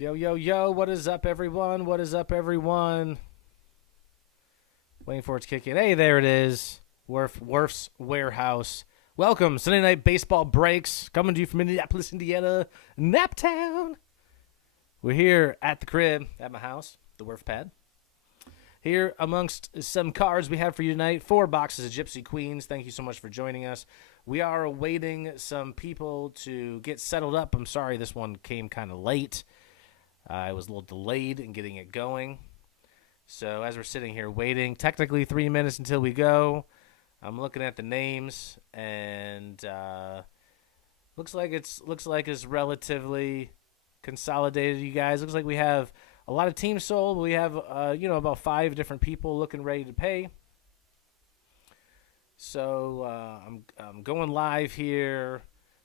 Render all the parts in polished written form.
Yo, yo, yo, what is up, everyone? What is up, everyone? Waiting for it to kick in. Hey, there it is. Wuerfs Warehouse. Welcome. Sunday Night Baseball Breaks. Coming to you from Indianapolis, Indiana, Naptown. We're here at the crib, at my house, the Wuerf pad. Here, amongst some cards we have for you tonight, 4 boxes of Gypsy Queens. Thank you so much for joining us. We are awaiting some people to get settled up. I'm sorry this one came kind of late. I was a little delayed in getting it going. So as we're sitting here waiting, technically 3 minutes until we go, I'm looking at the names, and looks like it's relatively consolidated. You guys, looks like we have a lot of teams sold. We have about 5 different people looking ready to pay. So I'm going live here.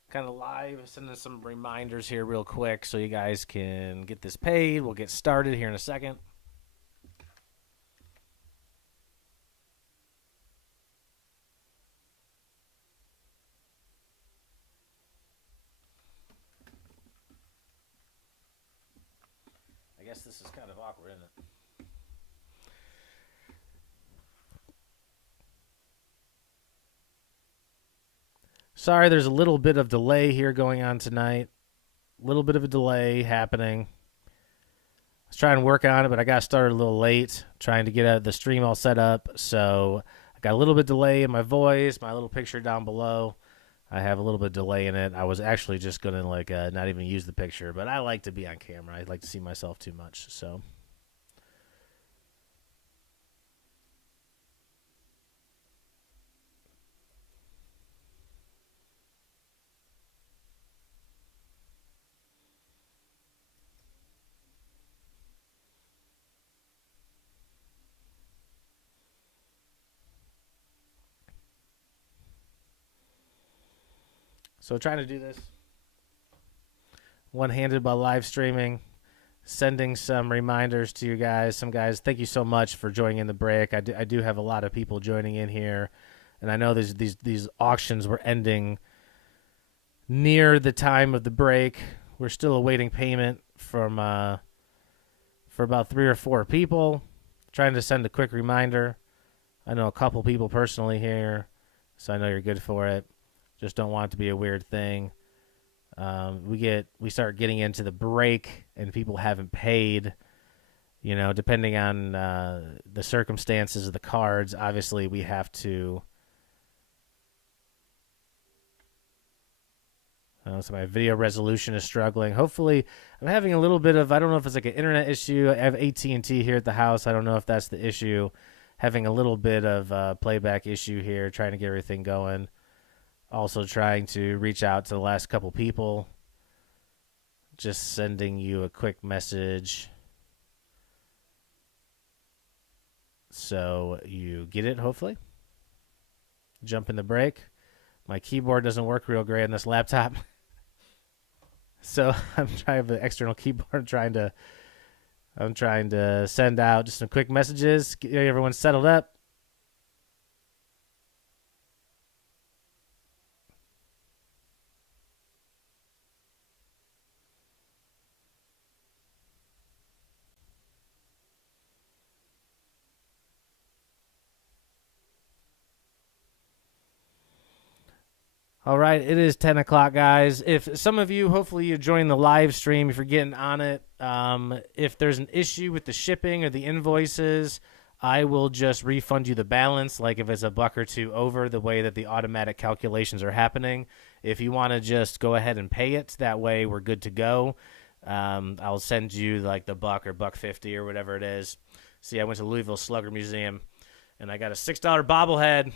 Kind of live, sending some reminders here real quick so you guys can get this paid. We'll get started here in a second. I guess this is kind of awkward, isn't it? Sorry, there's a little bit of delay here going on tonight. A little bit of a delay happening. I was trying to work on it, but I got started a little late trying to get the stream all set up. So I got a little bit delay in my voice, my little picture down below. I have a little bit of delay in it. I was actually just going to not even use the picture, but I like to be on camera. I like to see myself too much, so... So trying to do this one-handed by live streaming, sending some reminders to you guys. Some guys, thank you so much for joining in the break. I do have a lot of people joining in here, and I know these auctions were ending near the time of the break. We're still awaiting payment from for about 3 or 4 people. Trying to send a quick reminder. I know a couple people personally here, so I know you're good for it. Just don't want it to be a weird thing. We start getting into the break and people haven't paid. You know, depending on the circumstances of the cards, obviously we have to. So my video resolution is struggling. Hopefully, I'm having a little bit of, I don't know if it's like an internet issue. I have AT&T here at the house. I don't know if that's the issue. Having a little bit of playback issue here, trying to get everything going. Also trying to reach out to the last couple people. Just sending you a quick message so you get it, hopefully. Jump in the break. My keyboard doesn't work real great on this laptop. So I'm trying to have an external keyboard I'm trying to send out just some quick messages, get everyone settled up. All right, it is 10 o'clock, guys. If some of you, hopefully you join the live stream, if you're getting on it, if there's an issue with the shipping or the invoices, I will just refund you the balance, like if it's a buck or two over the way that the automatic calculations are happening. If you want to just go ahead and pay it, that way we're good to go. I'll send you like the buck or $1.50 or whatever it is. See, I went to Louisville Slugger Museum, and I got a $6 bobblehead.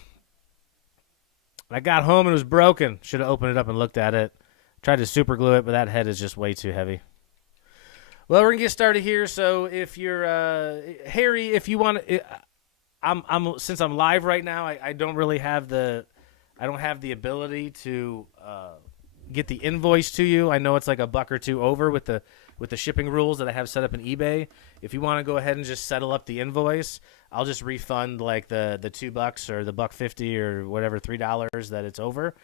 I got home and it was broken. Should have opened it up and looked at it. Tried to super glue it, but that head is just way too heavy. Well, we're gonna get started here. So if you're Harry, if you want, I'm since I'm live right now, I don't really have the ability to get the invoice to you. I know it's like a buck or two over with the shipping rules that I have set up in eBay. If you want to go ahead and just settle up the invoice, I'll just refund like the $2 or the $1.50 or whatever $3 that it's over.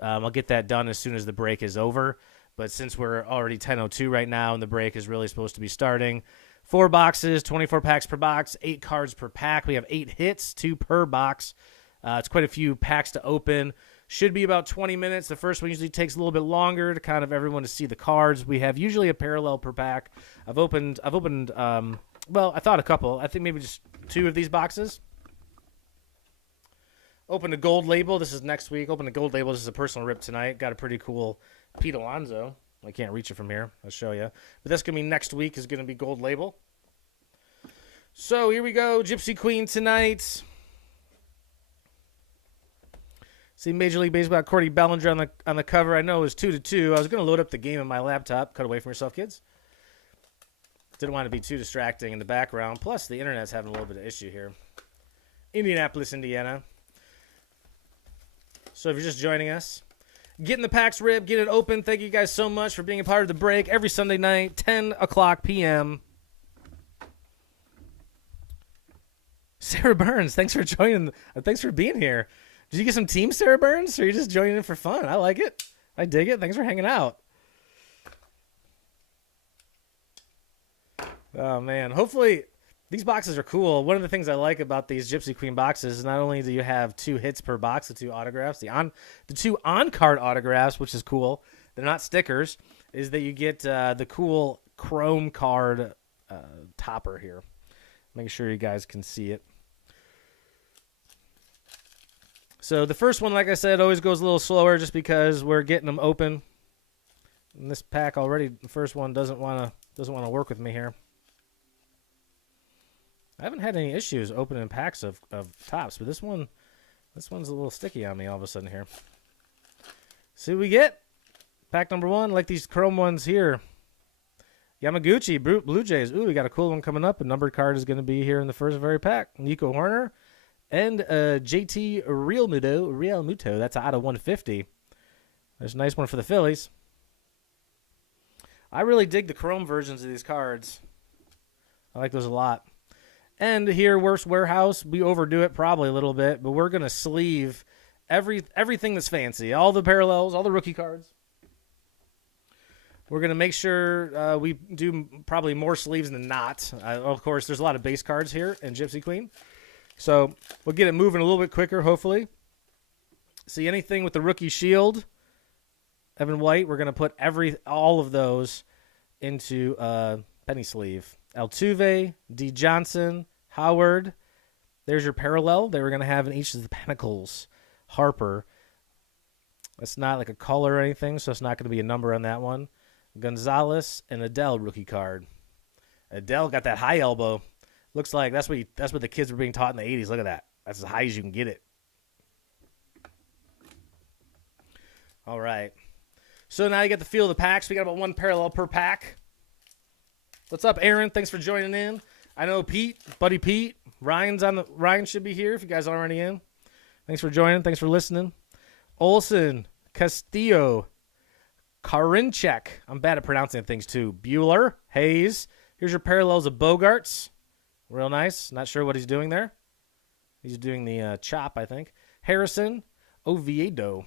I'll get that done as soon as the break is over. But since we're already 10:02 right now and the break is really supposed to be starting, 4 boxes, 24 packs per box, 8 cards per pack. We have 8 hits, 2 per box. It's quite a few packs to open. Should be about 20 minutes. The first one usually takes a little bit longer to kind of everyone to see the cards. We have usually a parallel per pack. I've opened, well, I thought a couple. I think maybe just 2 of these boxes. Opened a gold label. This is next week. Opened a gold label. This is a personal rip tonight. Got a pretty cool Pete Alonso. I can't reach it from here. I'll show you. But that's going to be next week is going to be gold label. So here we go. Gypsy Queen tonight. See Major League Baseball, Cordy Bellinger on the cover. I know it was 2-2. I was going to load up the game on my laptop. Cut away from yourself, kids. Didn't want to be too distracting in the background. Plus, the internet's having a little bit of issue here. Indianapolis, Indiana. So if you're just joining us, getting the packs ripped, get it open. Thank you guys so much for being a part of the break every Sunday night, 10 o'clock p.m. Sarah Burns, thanks for joining. Thanks for being here. Did you get some team, Sarah Burns, or are you just joining in for fun? I like it. I dig it. Thanks for hanging out. Oh, man. Hopefully, these boxes are cool. One of the things I like about these Gypsy Queen boxes is not only do you have 2 hits per box, the 2 autographs, the 2 on-card autographs, which is cool. They're not stickers, is that you get the cool chrome card topper here. Make sure you guys can see it. So the first one, like I said, always goes a little slower just because we're getting them open. And this pack already, the first one doesn't want to work with me here. I haven't had any issues opening packs of tops, but this one's a little sticky on me all of a sudden here. See what we get? Pack number 1, like these chrome ones here. Yamaguchi, Blue Jays. Ooh, we got a cool one coming up. A numbered card is going to be here in the first very pack. Nico Horner and JT Realmuto. That's out of 150. There's a nice one for the Phillies. I really dig the chrome versions of these cards. I like those a lot. And here, Wuerfs Warehouse, we overdo it probably a little bit, but we're going to sleeve everything that's fancy. All the parallels, all the rookie cards. We're going to make sure we do probably more sleeves than not. Of course, there's a lot of base cards here in Gypsy Queen. So we'll get it moving a little bit quicker, hopefully. See anything with the rookie shield, Evan White, we're going to put all of those into penny sleeve. Altuve, D. Johnson, Howard. There's your parallel. They were going to have in each of the Pentacles. Harper. That's not like a color or anything, so it's not going to be a number on that one. Gonzalez and Adele rookie card. Adele got that high elbow. Looks like that's what the kids were being taught in the 80s. Look at that. That's as high as you can get it. All right. So now you get the feel of the packs. We got about 1 parallel per pack. What's up, Aaron? Thanks for joining in. I know Pete, buddy Pete. Ryan should be here if you guys aren't already in. Thanks for joining. Thanks for listening. Olson, Castillo, Karinchek. I'm bad at pronouncing things too. Bueller, Hayes. Here's your parallels of Bogarts. Real nice. Not sure what he's doing there. He's doing the chop, I think. Harrison, Oviedo.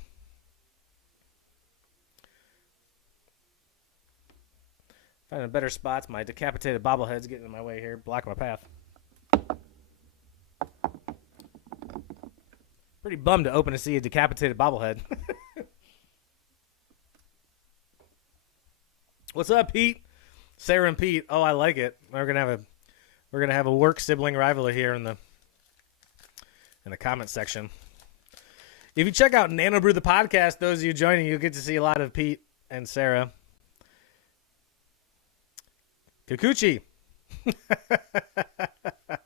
Finding better spots. My decapitated bobblehead's getting in my way here, blocking my path. Pretty bummed to open to see a decapitated bobblehead. What's up, Pete? Sarah and Pete. Oh, I like it. We're gonna have a work sibling rivalry here in the comment section. If you check out Nano Brew the podcast, those of you joining, you'll get to see a lot of Pete and Sarah. Kikuchi.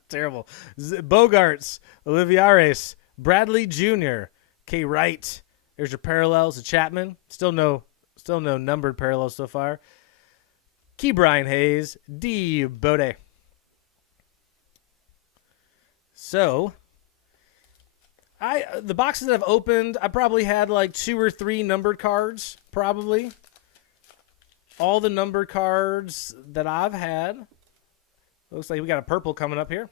Terrible. Bogarts. Olivares. Bradley Jr. K. Wright. There's your parallels to Chapman. Still no numbered parallels so far. Key Brian Hayes. D. Bode. So, the boxes that I've opened, I probably had like 2 or 3 numbered cards, probably. All the numbered cards that I've had. Looks like we got a purple coming up here.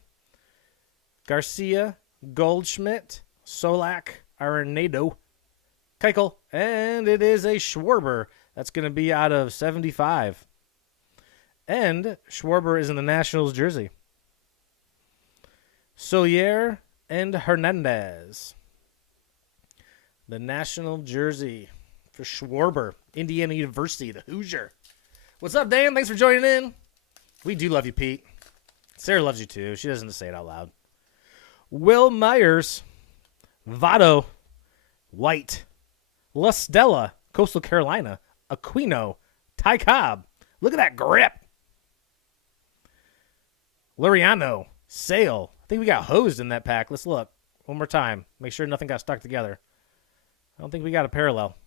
Garcia, Goldschmidt, Solak, Arenado, Keuchel, and it is a Schwarber. That's going to be out of 75. And Schwarber is in the Nationals jersey. Solier and Hernandez. The National jersey for Schwarber, Indiana University, the Hoosier. What's up, Dan? Thanks for joining in. We do love you, Pete. Sarah loves you, too. She doesn't say it out loud. Will Myers, Votto, White, La Stella, Coastal Carolina, Aquino, Ty Cobb. Look at that grip. Luriano, Sale. I think we got hosed in that pack. Let's look one more time. Make sure nothing got stuck together. I don't think we got a parallel.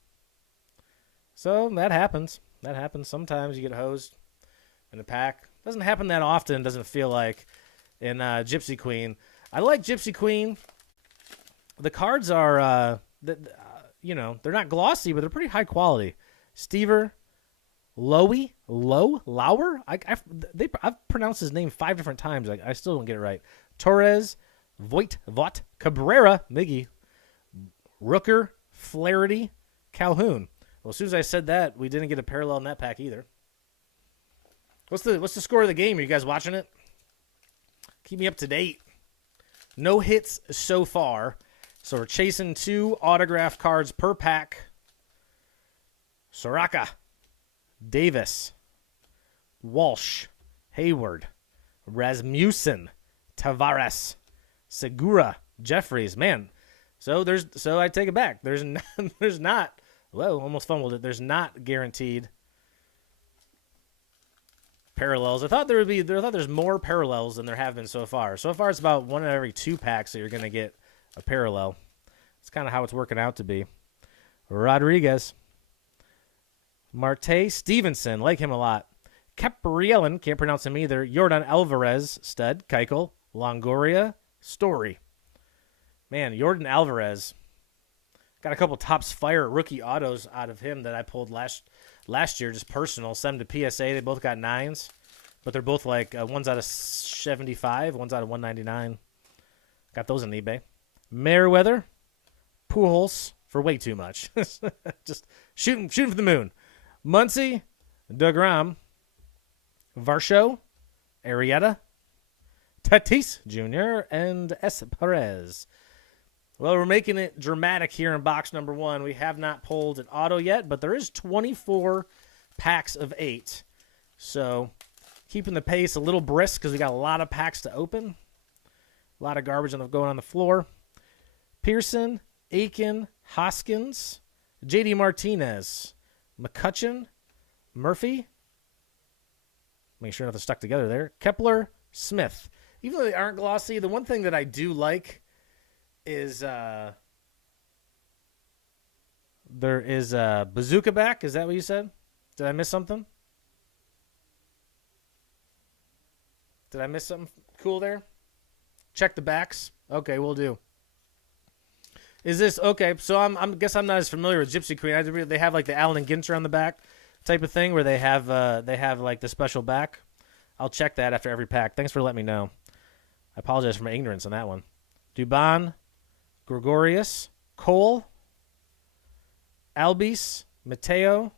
So that happens. That happens. Sometimes you get hosed in a pack. Doesn't happen that often. Doesn't feel like in Gypsy Queen. I like Gypsy Queen. The cards are, they're not glossy, but they're pretty high quality. Stever, Lauer. I've pronounced his name 5 different times. I still don't get it right. Torres, Vought, Cabrera, Miggy, Rooker, Flaherty, Calhoun. Well, as soon as I said that, we didn't get a parallel in that pack either. What's the score of the game? Are you guys watching it? Keep me up to date. No hits so far. So we're chasing 2 autograph cards per pack. Soraka, Davis, Walsh, Hayward, Rasmussen, Tavares, Segura, Jeffries. Man, so I take it back. There's not. Whoa, almost fumbled it. There's not guaranteed parallels. I thought there's more parallels than there have been so far. So far, it's about 1 in every 2 packs that you're going to get a parallel. It's kind of how it's working out to be. Rodriguez, Marte Stevenson, like him a lot. Caprielin, can't pronounce him either. Jordan Alvarez, stud. Keuchel, Longoria, Story. Man, Jordan Alvarez. Got a couple Topps Fire rookie autos out of him that I pulled last year, just personal. Send them to PSA. They both got 9s, but they're both like one's out of 75, one's out of 199. Got those on eBay. Merriweather, Pujols for way too much. Just shooting for the moon. Muncy, DeGrom, Varsho, Arrieta, Tatis Jr., and S. Perez. Well, we're making it dramatic here in box number 1. We have not pulled an auto yet, but there is 24 packs of 8. So keeping the pace a little brisk because we got a lot of packs to open. A lot of garbage going on the floor. Pearson, Aiken, Hoskins, J.D. Martinez, McCutcheon, Murphy. Make sure nothing's stuck together there. Kepler, Smith. Even though they aren't glossy, the one thing that I do like is there is a Bazooka back. Is that what you said? Did I miss something? Did I miss something cool there? Check the backs. Okay, we'll do. Is this okay? So I guess I'm not as familiar with Gypsy Queen. They have like the Allen and Ginter on the back type of thing where they have like the special back. I'll check that after every pack. Thanks for letting me know. I apologize for my ignorance on that one. Dubon, Gregorius, Cole, Albies, Mateo,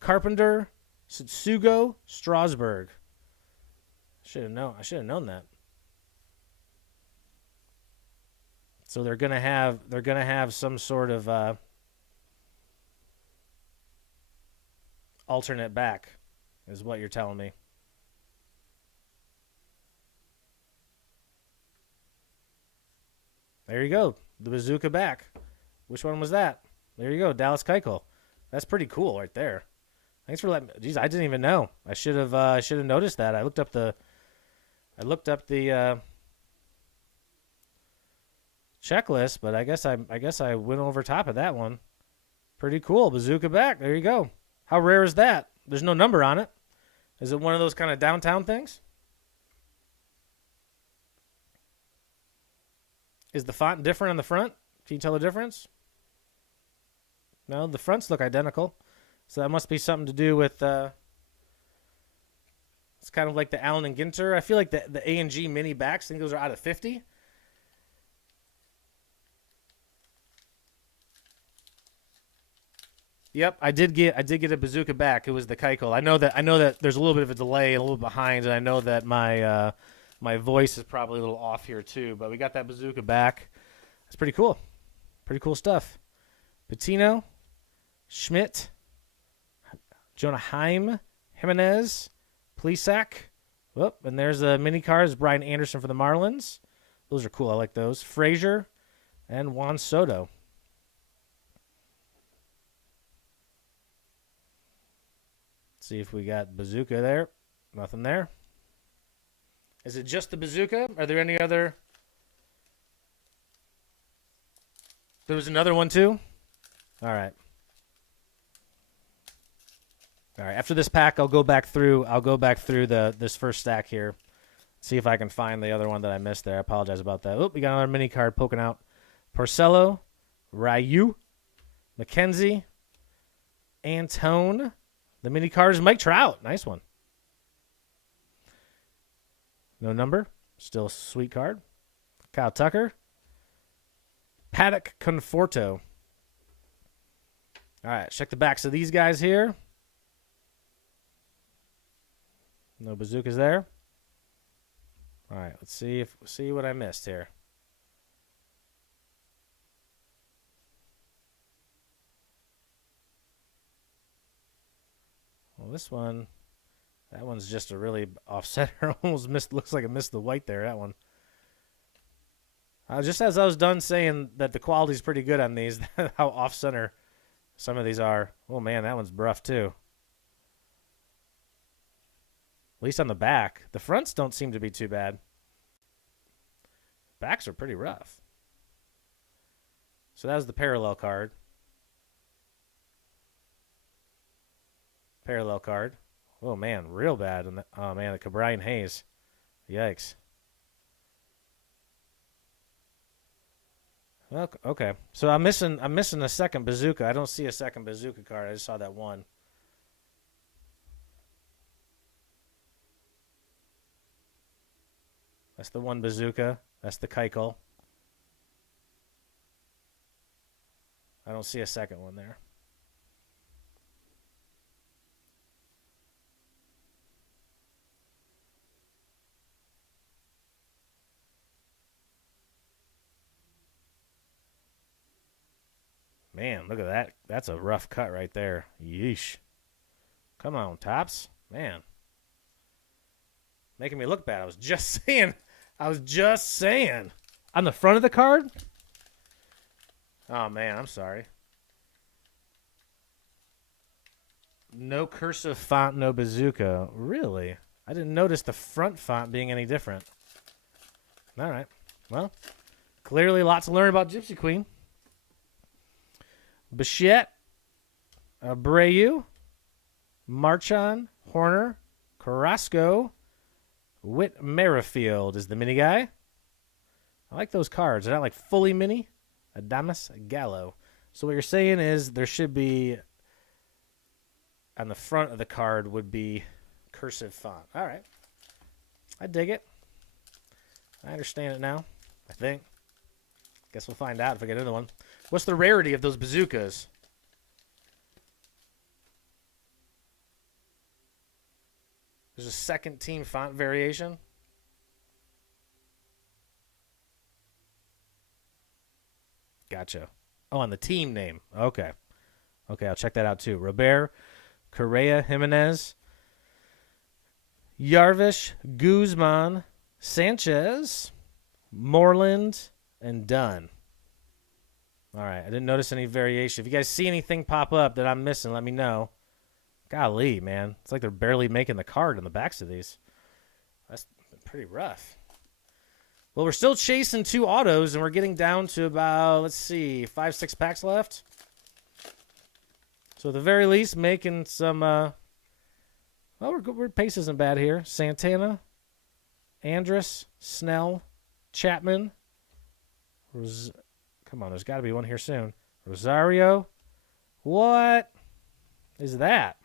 Carpenter, Satsugo, Strasburg. I should have known that. So they're gonna have some sort of alternate back, is what you're telling me. There you go, the Bazooka back. Which one was that? There you go, Dallas Keuchel. That's pretty cool right there. Thanks for letting me. Geez, I didn't even know. I should have noticed that. I looked up the checklist, but I guess I went over top of that one. Pretty cool, Bazooka back. There you go. How rare is that? There's no number on it. Is it one of those kind of downtown things? Is the font different on the front? Can you tell the difference? No, the fronts look identical. So that must be something to do with it's kind of like the Allen and Ginter. I feel like the A&G mini backs, I think those are out of 50. Yep, I did get a bazooka back. It was the Keuchel. I know that there's a little bit of a delay, a little behind, and I know that my voice is probably a little off here too. But we got that bazooka back. It's pretty cool. Pretty cool stuff. Patino, Schmidt, Jonah Heim, Jimenez, Plesac. Whoop, and there's the mini cards. Brian Anderson for the Marlins. Those are cool. I like those. Frazier and Juan Soto. See if we got bazooka there. Nothing there. Is it just the bazooka? Are there any other? There was another one too? All right. All right. After this pack, I'll go back through this first stack here. See if I can find the other one that I missed there. I apologize about that. Oh, we got another mini card poking out. Porcello, Ryu, McKenzie, Antone. The mini card is Mike Trout. Nice one. No number. Still a sweet card. Kyle Tucker. Paddock Conforto. All right, check the backs of these guys here. No bazookas there. All right, let's see what I missed here. Well, that one's just a really offsetter. Almost missed. Looks like it missed the white there. That one. Just as I was done saying that the quality's pretty good on these, how off center some of these are. Oh man, that one's rough too. At least on the back. The fronts don't seem to be too bad. Backs are pretty rough. So that was the parallel card. Parallel card. Oh, man, real bad. Oh, man, the Cabrian Hayes. Yikes. Okay. So I'm missing a second bazooka. I don't see a second bazooka card. I just saw that one. That's the one bazooka. That's the Keuchel. I don't see a second one there. Man, look at that. That's a rough cut right there. Yeesh. Come on, Tops. Man. Making me look bad. I was just saying. On the front of the card? Oh, man, I'm sorry. No cursive font, no bazooka. Really? I didn't notice the front font being any different. All right. Well, clearly lots to learn about Gypsy Queen. Bichette, Abreu, Marchand, Horner, Carrasco, Whit Merrifield is the mini guy. I like those cards. They're not like fully mini. Adamas Gallo. So what you're saying is there should be on the front of the card would be cursive font. All right. I dig it. I understand it now, I think. Guess we'll find out if I get another one. What's the rarity of those bazookas? There's a second team font variation. Gotcha. Oh, on the team name. Okay. Okay, I'll check that out too. Robert, Correa, Jimenez, Yarvish, Guzman, Sanchez, Moreland, and Dunn. All right, I didn't notice any variation. If you guys see anything pop up that I'm missing, let me know. Golly, man. It's like they're barely making the card on the backs of these. That's pretty rough. Well, we're still chasing 2 autos, and we're getting down to about, let's see, 5-6 packs left. So at the very least, making some, well, we're pace isn't bad here. Santana, Andrus, Snell, Chapman, come on, there's got to be one here soon. Rosario. What is that?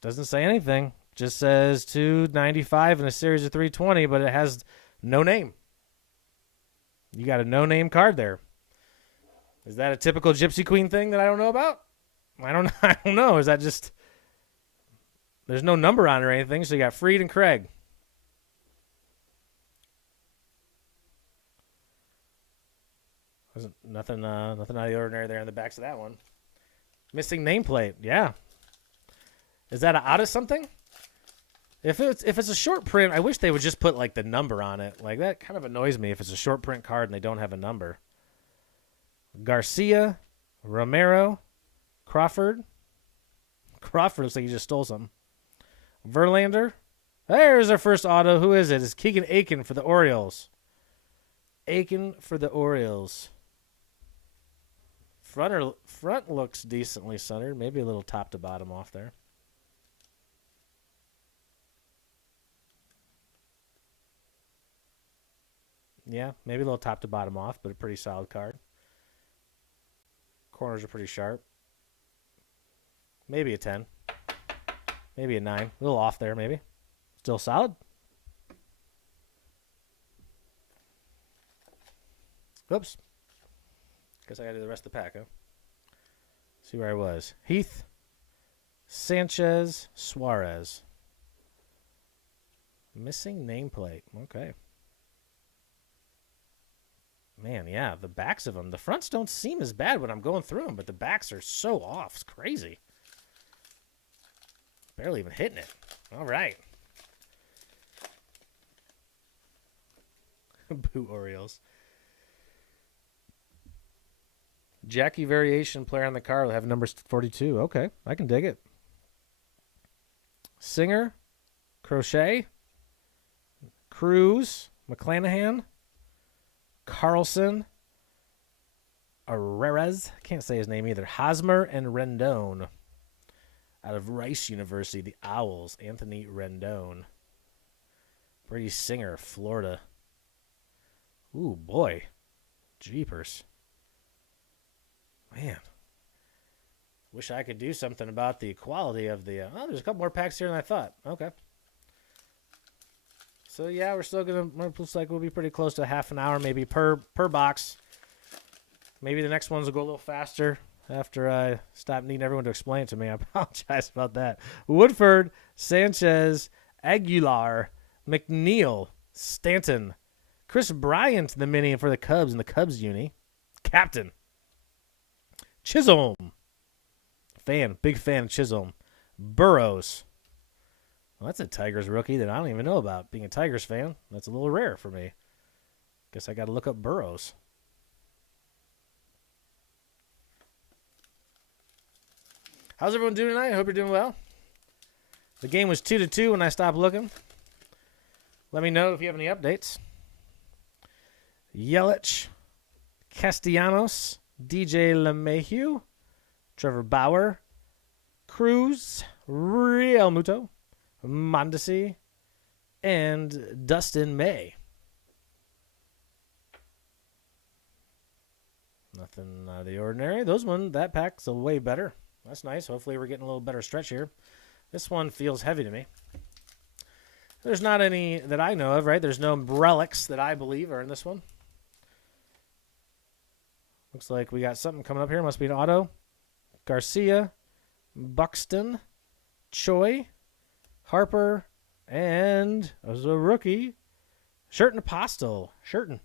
Doesn't say anything. Just says 295 in a series of 320, but it has no name. You got a no-name card there. Is that a typical Gypsy Queen thing that I don't know about? I don't know. Is that just... There's no number on it or anything, so you got Freed and Craig. Wasn't nothing out of the ordinary there on the backs of that one. Missing nameplate, yeah. Is that out of something? If it's a short print, I wish they would just put like the number on it. Like that kind of annoys me if it's a short print card and they don't have a number. Garcia, Romero, Crawford. Crawford looks like he just stole something. Verlander. There's our first auto. Who is it? It's Keegan Aiken for the Orioles. Aiken for the Orioles. Front looks decently centered. Maybe a little top to bottom off there. Yeah, maybe a little top to bottom off, but a pretty solid card. Corners are pretty sharp. Maybe a 10. Maybe a 9. A little off there, maybe. Still solid. Oops. Guess I got to do the rest of the pack, huh? See where I was. Heath, Sanchez, Suarez. Missing nameplate. Okay. Man, yeah, the backs of them. The fronts don't seem as bad when I'm going through them, but the backs are so off. It's crazy. Barely even hitting it. All right. Boo Orioles. Jackie Variation player on the card will have number 42. Okay, I can dig it. Singer, Crochet, Cruz, McClanahan, Carlson, Arrerez, can't say his name either, Hosmer, and Rendon. Out of Rice University, the Owls, Anthony Rendon. Brady Singer, Florida. Ooh, boy. Jeepers. Man. Wish I could do something about the quality of the... oh, there's a couple more packs here than I thought. Okay. So, yeah, we're still going to... looks like we'll be pretty close to a half an hour maybe per box. Maybe the next ones will go a little faster after I stop needing everyone to explain it to me. I apologize about that. Woodford, Sanchez, Aguilar, McNeil, Stanton, Chris Bryant, the mini for the Cubs in the Cubs uni. Captain. Chisholm. Big fan of Chisholm. Burrows. Well, that's a Tigers rookie that I don't even know about. Being a Tigers fan, that's a little rare for me. Guess I got to look up Burrows. How's everyone doing tonight? I hope you're doing well. The game was 2-2 when I stopped looking. Let me know if you have any updates. Yelich, Castellanos, DJ LeMahieu, Trevor Bauer, Cruz, Real Muto, Mondesi, and Dustin May. Nothing out of the ordinary. That pack's a way better. That's nice. Hopefully we're getting a little better stretch here. This one feels heavy to me. There's not any that I know of, right? There's no relics that I believe are in this one. Looks like we got something coming up here. Must be an auto. Garcia, Buxton, Choi, Harper, and as a rookie, Sherton Apostle. Sherton.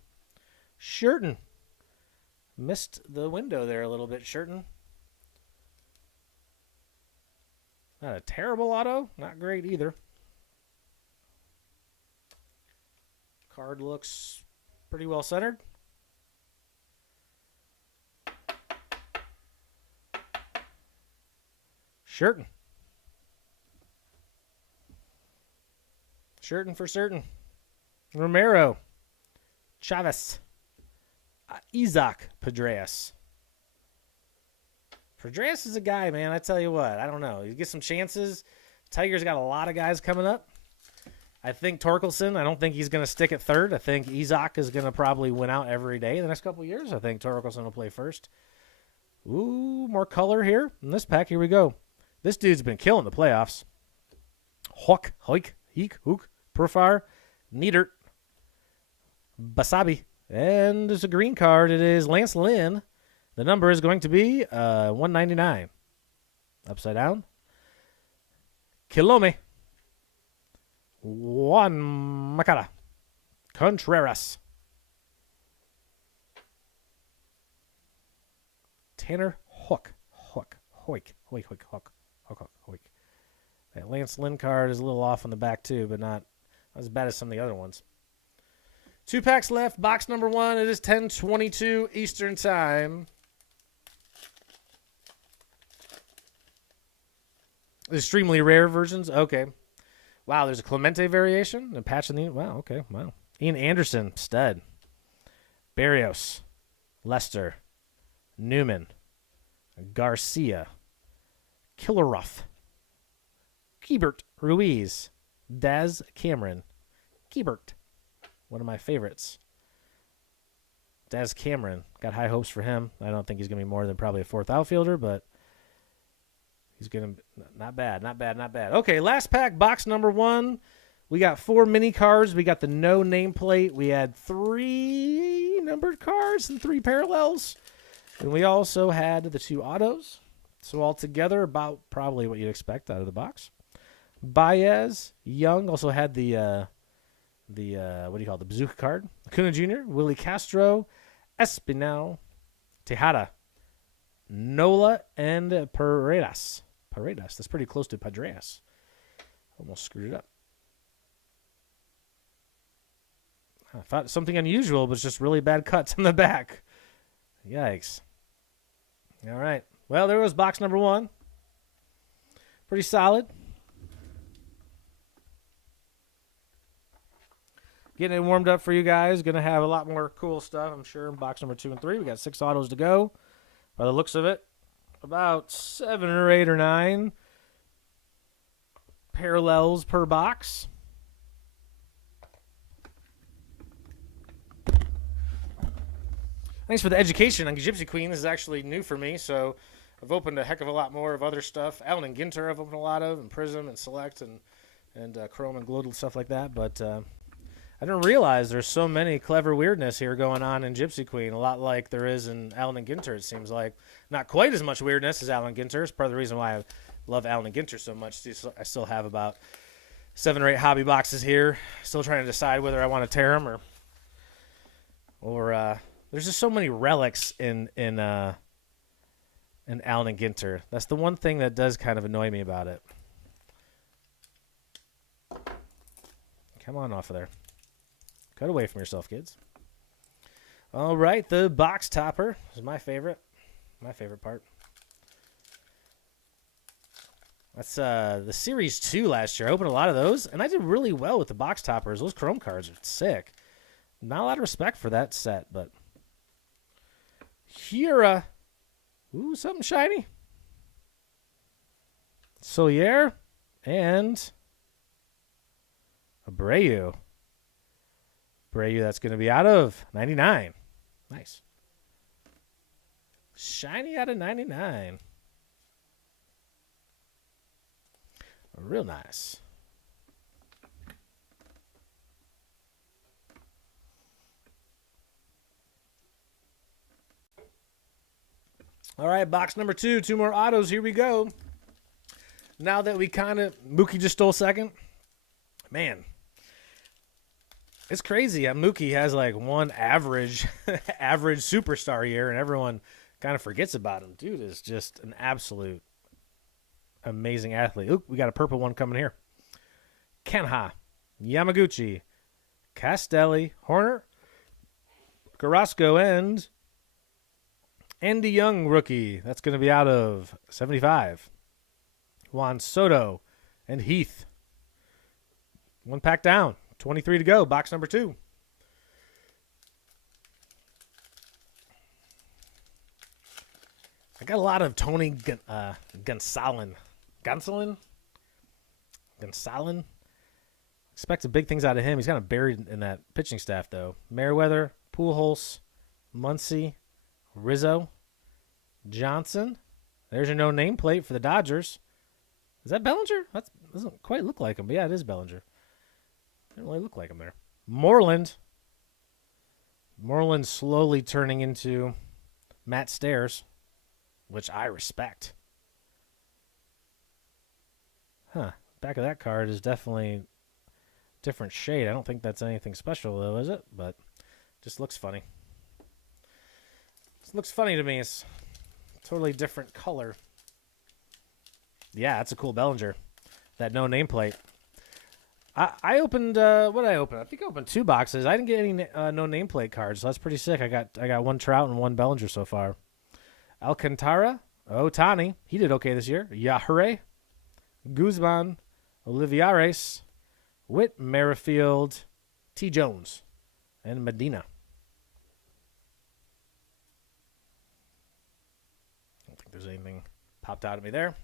Missed the window there a little bit, Sherton. Not a terrible auto. Not great either. Card looks pretty well centered. Sherton for certain. Romero. Chavez. Isaac Pedreas. Pedreas is a guy, man. I tell you what. I don't know. You get some chances. Tigers got a lot of guys coming up. I think Torkelson, I don't think he's going to stick at third. I think Isaac is going to probably win out every day the next couple of years. I think Torkelson will play first. Ooh, more color here in this pack. Here we go. This dude's been killing the playoffs. Hoik, Profar, Niedert, Basabi, And there's a green card. It is Lance Lynn. The number is going to be 199. Upside down. Kilome. Juan Macala. Contreras. Tanner Hook. Hoik. That Lance Lynn card is a little off on the back too, but not as bad as some of the other ones. 2 packs left. Box number 1. It is 10:22 Eastern Time. Extremely rare versions. Okay. Wow, there's a Clemente variation. A patch in the... Wow, okay. Wow. Ian Anderson, stud. Barrios. Lester. Newman. Garcia. Killeroff. Keibert Ruiz. Daz Cameron. Keibert. One of my favorites. Daz Cameron. Got high hopes for him. I don't think he's going to be more than probably a 4th outfielder, but he's going to... Not bad. Okay, last pack, box number 1. We got 4 mini cards. We got the no nameplate. We had 3 numbered cards and 3 parallels. And we also had the 2 autos. So altogether, about probably what you'd expect out of the box. Baez, Young also had the what do you call it? The bazooka card. Acuna Jr., Willie Castro, Espinal, Tejada, Nola, and Paredes. That's pretty close to Padres. Almost screwed it up. I thought something unusual, but it's just really bad cuts on the back. Yikes. All right. Well, there was box number 1. Pretty solid. Getting it warmed up for you guys. Going to have a lot more cool stuff, I'm sure, in box number 2 and 3. We got 6 autos to go. By the looks of it, about 7 or 8 or 9 parallels per box. Thanks for the education on Gypsy Queen. This is actually new for me, so I've opened a heck of a lot more of other stuff. Allen and Ginter I've opened a lot of, and Prism and Select and Chrome and Glow, stuff like that. But I didn't realize there's so many clever weirdness here going on in Gypsy Queen, a lot like there is in Allen and Ginter, it seems like. Not quite as much weirdness as Allen and Ginter. It's part of the reason why I love Allen and Ginter so much. I still have about 7 or 8 hobby boxes here. Still trying to decide whether I want to tear them or there's just so many relics in Allen and Ginter. That's the one thing that does kind of annoy me about it. Come on off of there. Cut away from yourself, kids. All right, the box topper is my favorite. My favorite part. That's the Series 2 last year. I opened a lot of those, and I did really well with the box toppers. Those Chrome cards are sick. Not a lot of respect for that set, but... Hira. Ooh, something shiny. Solier and Abreu. That's going to be out of 99. Nice. Shiny out of 99. Real nice. All right, box number 2. 2 more autos. Here we go. Now that we kind of... Mookie just stole second. Man. It's crazy. Mookie has like one average superstar year, and everyone kind of forgets about him. Dude is just an absolute amazing athlete. Ooh, we got a purple one coming here. Kenha, Yamaguchi, Castelli, Horner, Carrasco, and Andy Young rookie. That's going to be out of 75. Juan Soto and Heath. 1 pack down. 23 to go. Box number 2. I got a lot of Tony Gonsolin. Expected big things out of him. He's kind of buried in that pitching staff, though. Merriweather, Pujols, Muncy, Rizzo, Johnson. There's your no nameplate for the Dodgers. Is that Bellinger? That doesn't quite look like him, but yeah, it is Bellinger. Didn't really look like him there. Moreland, Moreland slowly turning into Matt Stairs, which I respect. Huh. Back of that card is definitely different shade. I don't think that's anything special, though, is it? But just looks funny. This looks funny to me. It's a totally different color. Yeah, that's a cool Bellinger. That no nameplate. I opened what did I open? I think I opened 2 boxes. I didn't get any no nameplate cards, so that's pretty sick. I got 1 Trout and 1 Bellinger so far. Alcantara, Otani, he did okay this year. Yahre, Guzman, Olivares, Witt, Merrifield, T. Jones, and Medina. I don't think there's anything popped out at me there.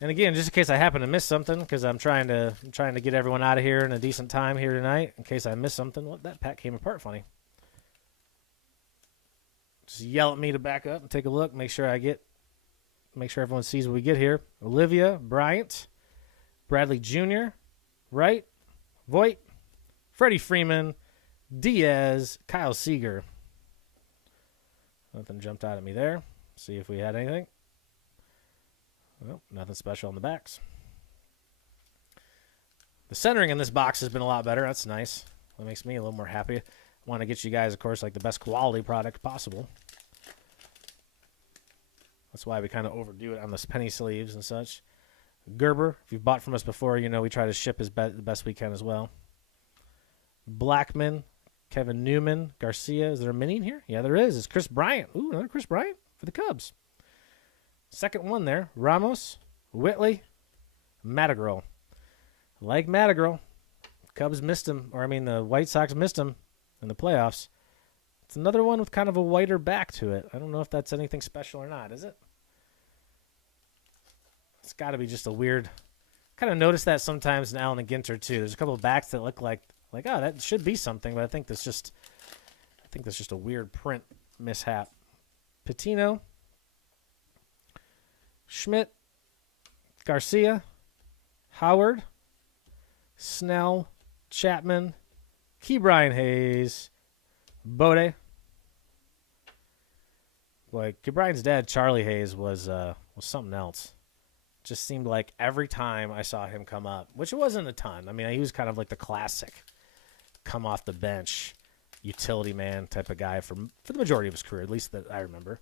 And again, just in case I happen to miss something, because I'm trying to get everyone out of here in a decent time here tonight. In case I miss something, well, that pack came apart funny. Just yell at me to back up and take a look. Make sure everyone sees what we get here. Olivia Bryant, Bradley Jr., Wright, Voit, Freddie Freeman, Diaz, Kyle Seager. Nothing jumped out at me there. See if we had anything. Well, nothing special on the backs. The centering in this box has been a lot better. That's nice. That makes me a little more happy. I want to get you guys, of course, like the best quality product possible. That's why we kind of overdo it on the penny sleeves and such. Gerber, if you've bought from us before, you know we try to ship the best we can as well. Blackman, Kevin Newman, Garcia. Is there a mini in here? Yeah, there is. It's Chris Bryant. Ooh, another Chris Bryant for the Cubs. Second one there. Ramos, Whitley, Madrigal. Like Madrigal, Cubs missed him, or I mean the White Sox missed him in the playoffs. It's another one with kind of a whiter back to it. I don't know if that's anything special or not, is it? It's got to be just a weird. Kind of notice that sometimes in Allen and Ginter too. There's a couple of backs that look like oh, that should be something, but I think that's just a weird print mishap. Patino, Schmidt, Garcia, Howard, Snell, Chapman, Ke'Bryan Hayes, Bode. Boy, Ke'Bryan's dad, Charlie Hayes, was something else. Just seemed like every time I saw him come up, which it wasn't a ton. I mean, he was kind of like the classic come off the bench utility man type of guy for the majority of his career, at least that I remember.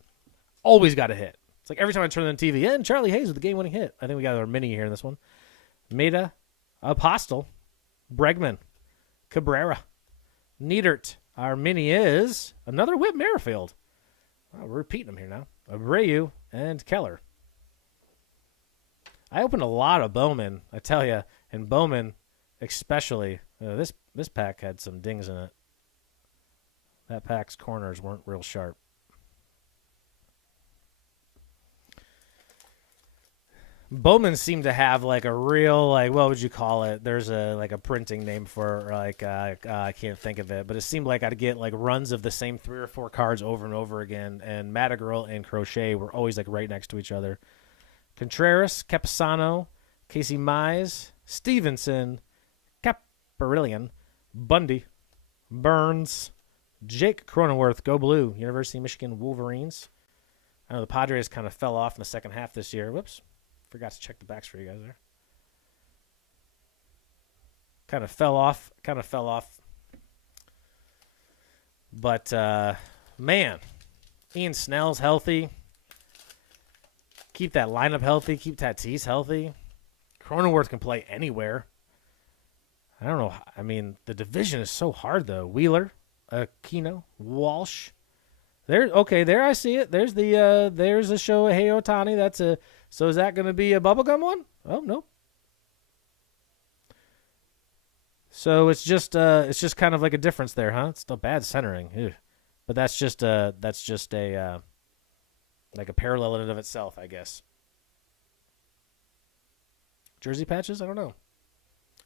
Always got a hit. It's like every time I turn on TV, and Charlie Hayes with the game-winning hit. I think we got our mini here in this one. Maeda, Apostle, Bregman, Cabrera, Neidert. Our mini is another Whit Merrifield. Oh, we're repeating them here now. Abreu and Keller. I opened a lot of Bowman, I tell you, and Bowman especially. This pack had some dings in it. That pack's corners weren't real sharp. Bowman seemed to have like a real, like, what would you call it? There's a printing name for I can't think of it, but it seemed like I'd get like runs of the same 3 or 4 cards over and over again, and Madrigal and Crochet were always like right next to each other. Contreras, Capisano, Casey Mize, Stevenson, Caparillion, Bundy, Burns, Jake Cronenworth, go blue, University of Michigan Wolverines. I know the Padres kind of fell off in the second half this year. Whoops. Forgot to check the backs for you guys there. Kind of fell off. But, man, Ian Snell's healthy. Keep that lineup healthy. Keep Tatis healthy. Cronenworth can play anywhere. I don't know. I mean, the division is so hard, though. Wheeler, Aquino, Walsh. There I see it. There's the Shohei Ohtani. So is that going to be a bubblegum one? Oh, no. So it's just kind of like a difference there, huh? It's still bad centering. Ew. But that's just a like a parallel in and of itself, I guess. Jersey patches? I don't know.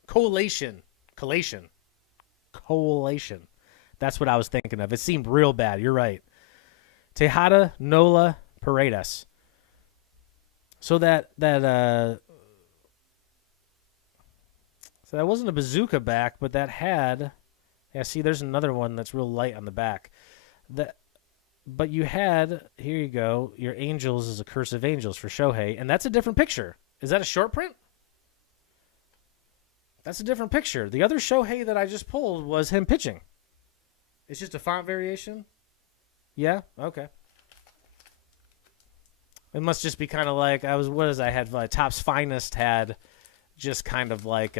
Collation. That's what I was thinking of. It seemed real bad. You're right. Tejada, Nola, Paredes. So that wasn't a bazooka back, but that had Yeah, see, there's another one that's real light on the back. But you had, here you go, your Angels is a Curse of Angels for Shohei, and that's a different picture. Is that a short print? That's a different picture. The other Shohei that I just pulled was him pitching. It's just a font variation? Yeah? Okay. It must just be kind of like, I had Topps Finest had just kind of like,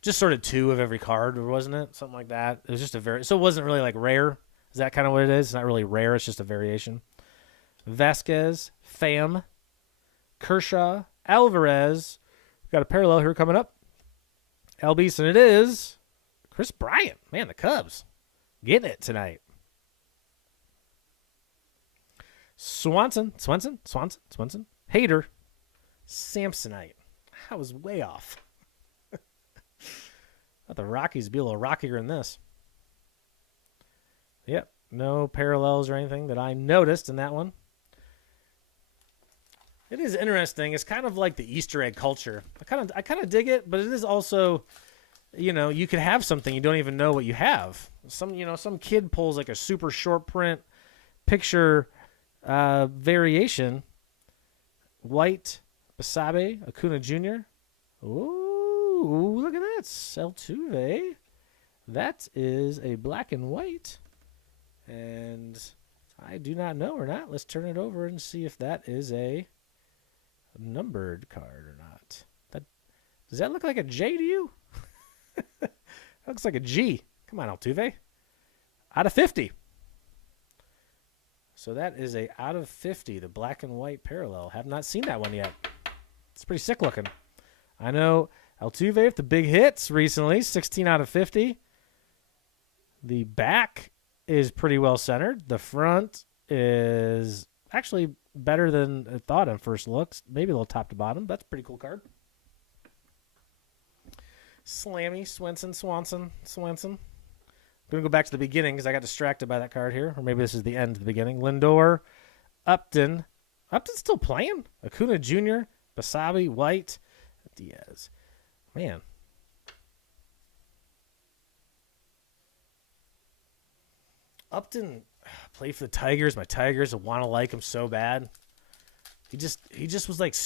just sort of 2 of every card, wasn't it? Something like that. It was just so it wasn't really like rare. Is that kind of what it is? It's not really rare. It's just a variation. Vasquez, Pham, Kershaw, Alvarez. Got a parallel here coming up. Albies, and it is Chris Bryant. Man, the Cubs getting it tonight. Swanson. Hader. Samsonite. I was way off. Thought the Rockies would be a little rockier than this. Yep, no parallels or anything that I noticed in that one. It is interesting. It's kind of like the Easter egg culture. I kind of dig it, but it is also, you could have something you don't even know what you have. Some kid pulls like a super short print picture variation. White, Basabe, Acuna Jr. Ooh, look at that. Altuve. That is a black and white. And I do not know or not. Let's turn it over and see if that is a numbered card or not. Does that look like a J to you? That looks like a G. Come on, Altuve. Out of 50. So that is a out of 50, the black and white parallel. Have not seen that one yet. It's pretty sick looking. I know Altuve with the big hits recently, 16 out of 50. The back is pretty well centered. The front is actually better than I thought on first looks. Maybe a little top to bottom. That's a pretty cool card. Slammy, Swanson. I'm going to go back to the beginning because I got distracted by that card here. Or maybe this is the end of the beginning. Lindor, Upton. Upton's still playing? Acuna Jr., Basabe, White, Diaz. Man. Upton played for the Tigers. My Tigers want to like him so bad. He just was like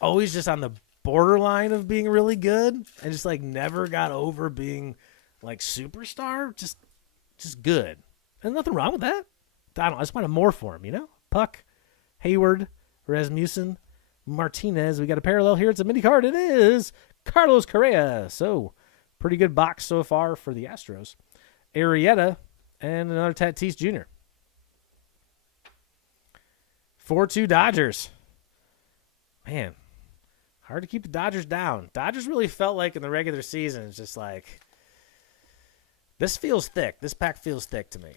always just on the borderline of being really good and just like never got over being like superstar. Just good. And nothing wrong with that. I just wanted more for him, Puck, Hayward, Rasmussen, Martinez. We got a parallel here. It's a mini card. It is Carlos Correa. So pretty good box so far for the Astros. Arrieta. And another Tatis Jr. 4-2 Dodgers. Man, hard to keep the Dodgers down. Dodgers really felt like in the regular season, it's just like, this feels thick. This pack feels thick to me.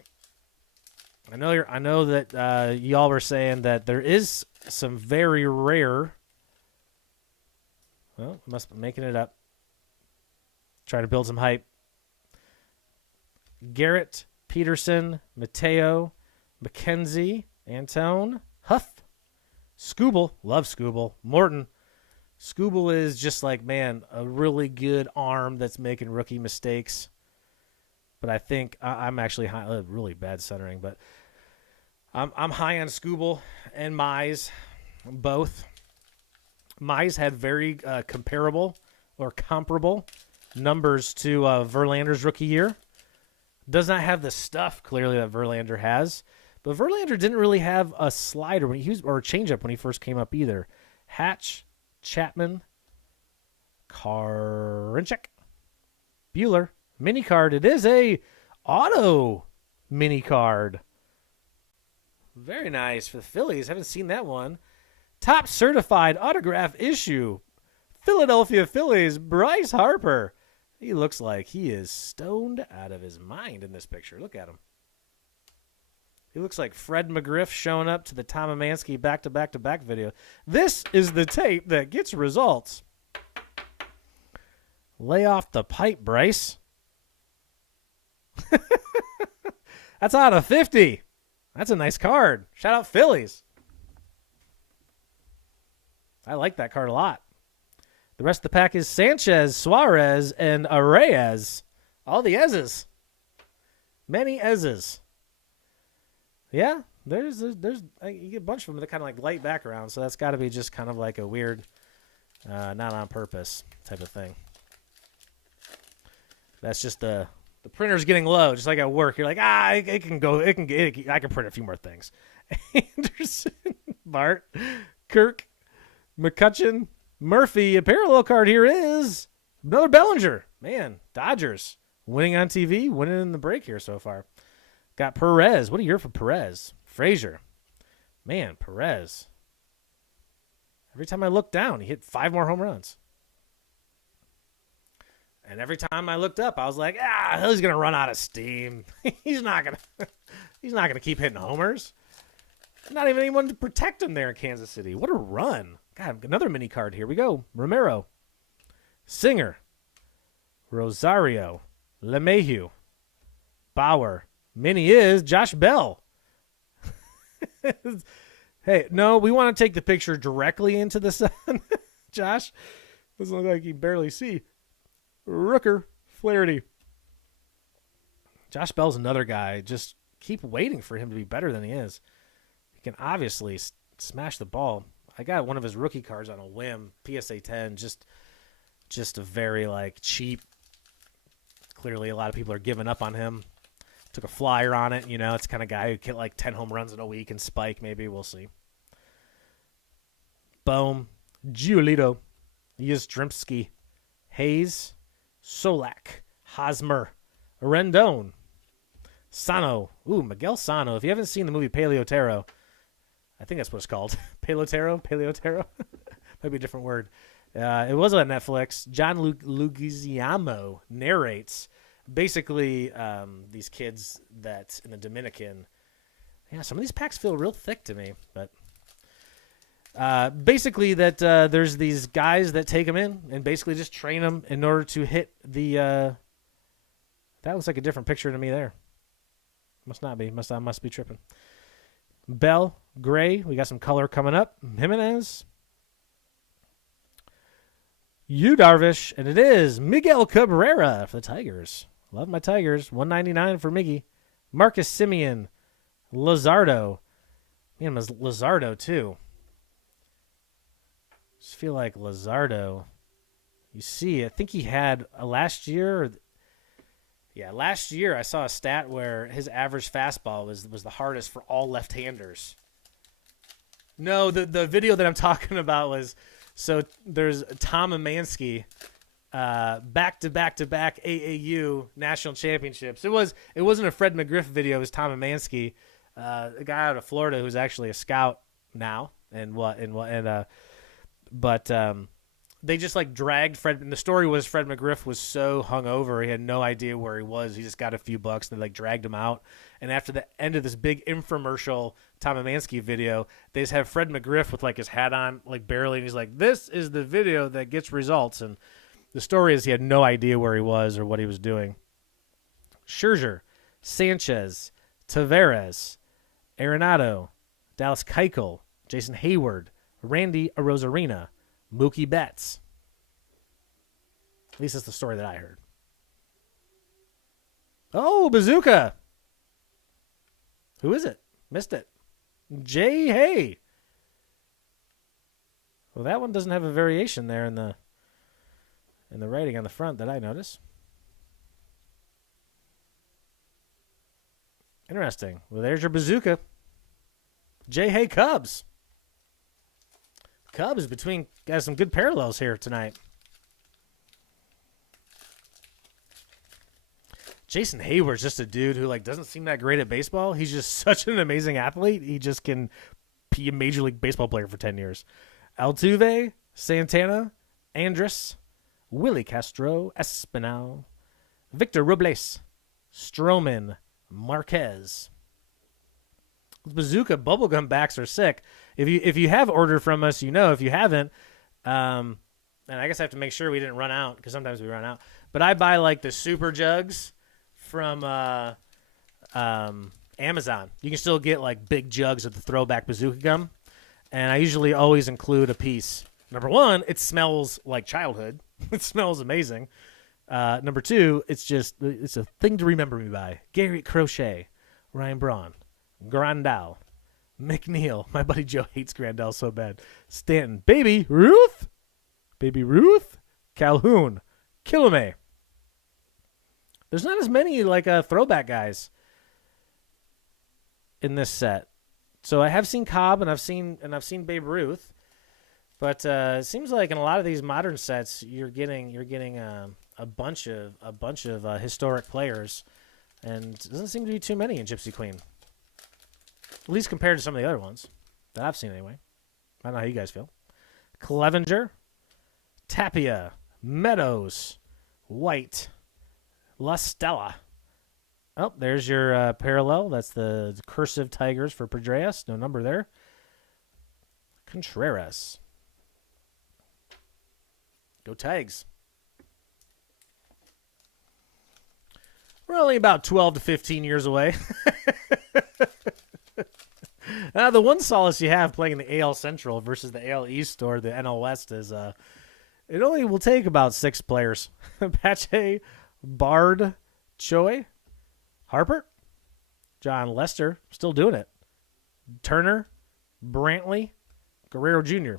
I know that y'all were saying that there is some very rare. Well, must be making it up. Trying to build some hype. Garrett, Peterson, Mateo, McKenzie, Antone, Huff, Skubal, love Skubal, Morton. Skubal is just like, man, a really good arm that's making rookie mistakes. But I think I'm actually high, really bad centering, but I'm high on Skubal and Mize, both. Mize had very comparable numbers to Verlander's rookie year. Does not have the stuff, clearly, that Verlander has. But Verlander didn't really have a slider or a changeup when he first came up either. Hatch, Chapman, Karinchak, Bueller, mini card. It is a auto mini card. Very nice for the Phillies. Haven't seen that one. Top certified autograph issue. Philadelphia Phillies, Bryce Harper. He looks like he is stoned out of his mind in this picture. Look at him. He looks like Fred McGriff showing up to the Tom Amansky back-to-back-to-back video. This is the tape that gets results. Lay off the pipe, Bryce. That's out of 50. That's a nice card. Shout out Phillies. I like that card a lot. The rest of the pack is Sanchez, Suarez, and Arraez. All the Ezes. Many Ezes. Yeah, there's you get a bunch of them that kind of like light background, so that's got to be just kind of like a weird, not on purpose type of thing. That's just the printer's getting low, just like at work. You're like, it can go, I can print a few more things. Anderson, Bart, Kirk, McCutcheon, Murphy. A parallel card here is another Bellinger. Man, Dodgers winning on TV, winning in the break here so far. Got Perez. What a year for Perez. Frazier. Man, Perez. Every time I looked down, he hit 5 more home runs. And every time I looked up, I was like, he's gonna run out of steam. he's not gonna keep hitting homers. Not even anyone to protect him there in Kansas City. What a run. God, another mini card. Here we go. Romero. Singer. Rosario. LeMahieu. Bauer. Mini is Josh Bell. Hey, no, we want to take the picture directly into the sun. Josh. Doesn't look like you can barely see. Rooker. Flaherty. Josh Bell's another guy. Just keep waiting for him to be better than he is. He can obviously smash the ball. I got one of his rookie cards on a whim. PSA 10. Just a very like cheap. Clearly a lot of people are giving up on him. Took a flyer on it. It's the kind of guy who get like 10 home runs in a week and spike. Maybe we'll see. Bohm. Giolito. Yastrzemski. Hayes. Solak. Hosmer. Rendon. Sano. Ooh, Miguel Sano. If you haven't seen the movie Paleotero, I think that's what it's called. Paleotero? Might be a different word. It was on Netflix. John Leguizamo narrates basically these kids that in the Dominican. Yeah, some of these packs feel real thick to me, but basically that there's these guys that take them in and basically just train them in order to hit the. That looks like a different picture to me there. Must not be. Must be tripping. Bell, Gray. We got some color coming up. Jimenez. Yu Darvish, and it is Miguel Cabrera for the Tigers. Love my Tigers. $199 for Miggy. Marcus Semien. Luzardo. Man, Luzardo, too. Just feel like Luzardo. You see, I think he had last year. Last year I saw a stat where his average fastball was the hardest for all left-handers. No, the video that I'm talking about was, so there's Tom Amansky, back-to-back AAU national championships. It wasn't a Fred McGriff video. It was Tom Amansky, a guy out of Florida who's actually a scout now, but they just like dragged Fred. And the story was Fred McGriff was so hungover he had no idea where he was. He just got a few bucks. They like dragged him out. And after the end of this big infomercial Tom Amansky video, they just have Fred McGriff with like his hat on, like barely. And he's like, "This is the video that gets results." And the story is he had no idea where he was or what he was doing. Scherzer, Sanchez, Taveras, Arenado, Dallas Keuchel, Jason Hayward, Randy Arozarena, Mookie Betts. At least that's the story that I heard. Oh, Bazooka. Who is it? Missed it. Jay Hay. Well, that one doesn't have a variation there in the writing on the front that I notice. Interesting. Well, there's your Bazooka. Jay Hay Cubs. Cubs got some good parallels here tonight. Jason Hayward's just a dude who like doesn't seem that great at baseball. He's just such an amazing athlete. He just can be a Major League Baseball player for 10 years. Altuve, Santana, Andrus, Willie Castro, Espinal, Victor Robles, Stroman, Marquez. Bazooka bubblegum backs are sick. If you have ordered from us, if you haven't, and I guess I have to make sure we didn't run out because sometimes we run out. But I buy like the super jugs from Amazon. You can still get like big jugs of the throwback Bazooka gum, and I usually always include a piece. Number one, it smells like childhood. It smells amazing. Number 2, it's a thing to remember me by. Garrett Crochet, Ryan Braun, Grandal, McNeil. My buddy Joe hates Grandal so bad. Stanton, Baby Ruth, Calhoun, Killume. There's not as many like throwback guys in this set. So I have seen Cobb and I've seen Babe Ruth, but it seems like in a lot of these modern sets you're getting a bunch of historic players, and it doesn't seem to be too many in Gypsy Queen. At least compared to some of the other ones that I've seen anyway. I don't know how you guys feel. Clevenger, Tapia, Meadows, White, La Stella. Oh, there's your parallel. That's the cursive Tigers for Pedreas. No number there. Contreras. Go Tigers. We're only about 12 to 15 years away. The one solace you have playing the AL Central versus the AL East or the NL West is it only will take about 6 players. Pache, Bard, Choi, Harper, John Lester, still doing it. Turner, Brantley, Guerrero Jr.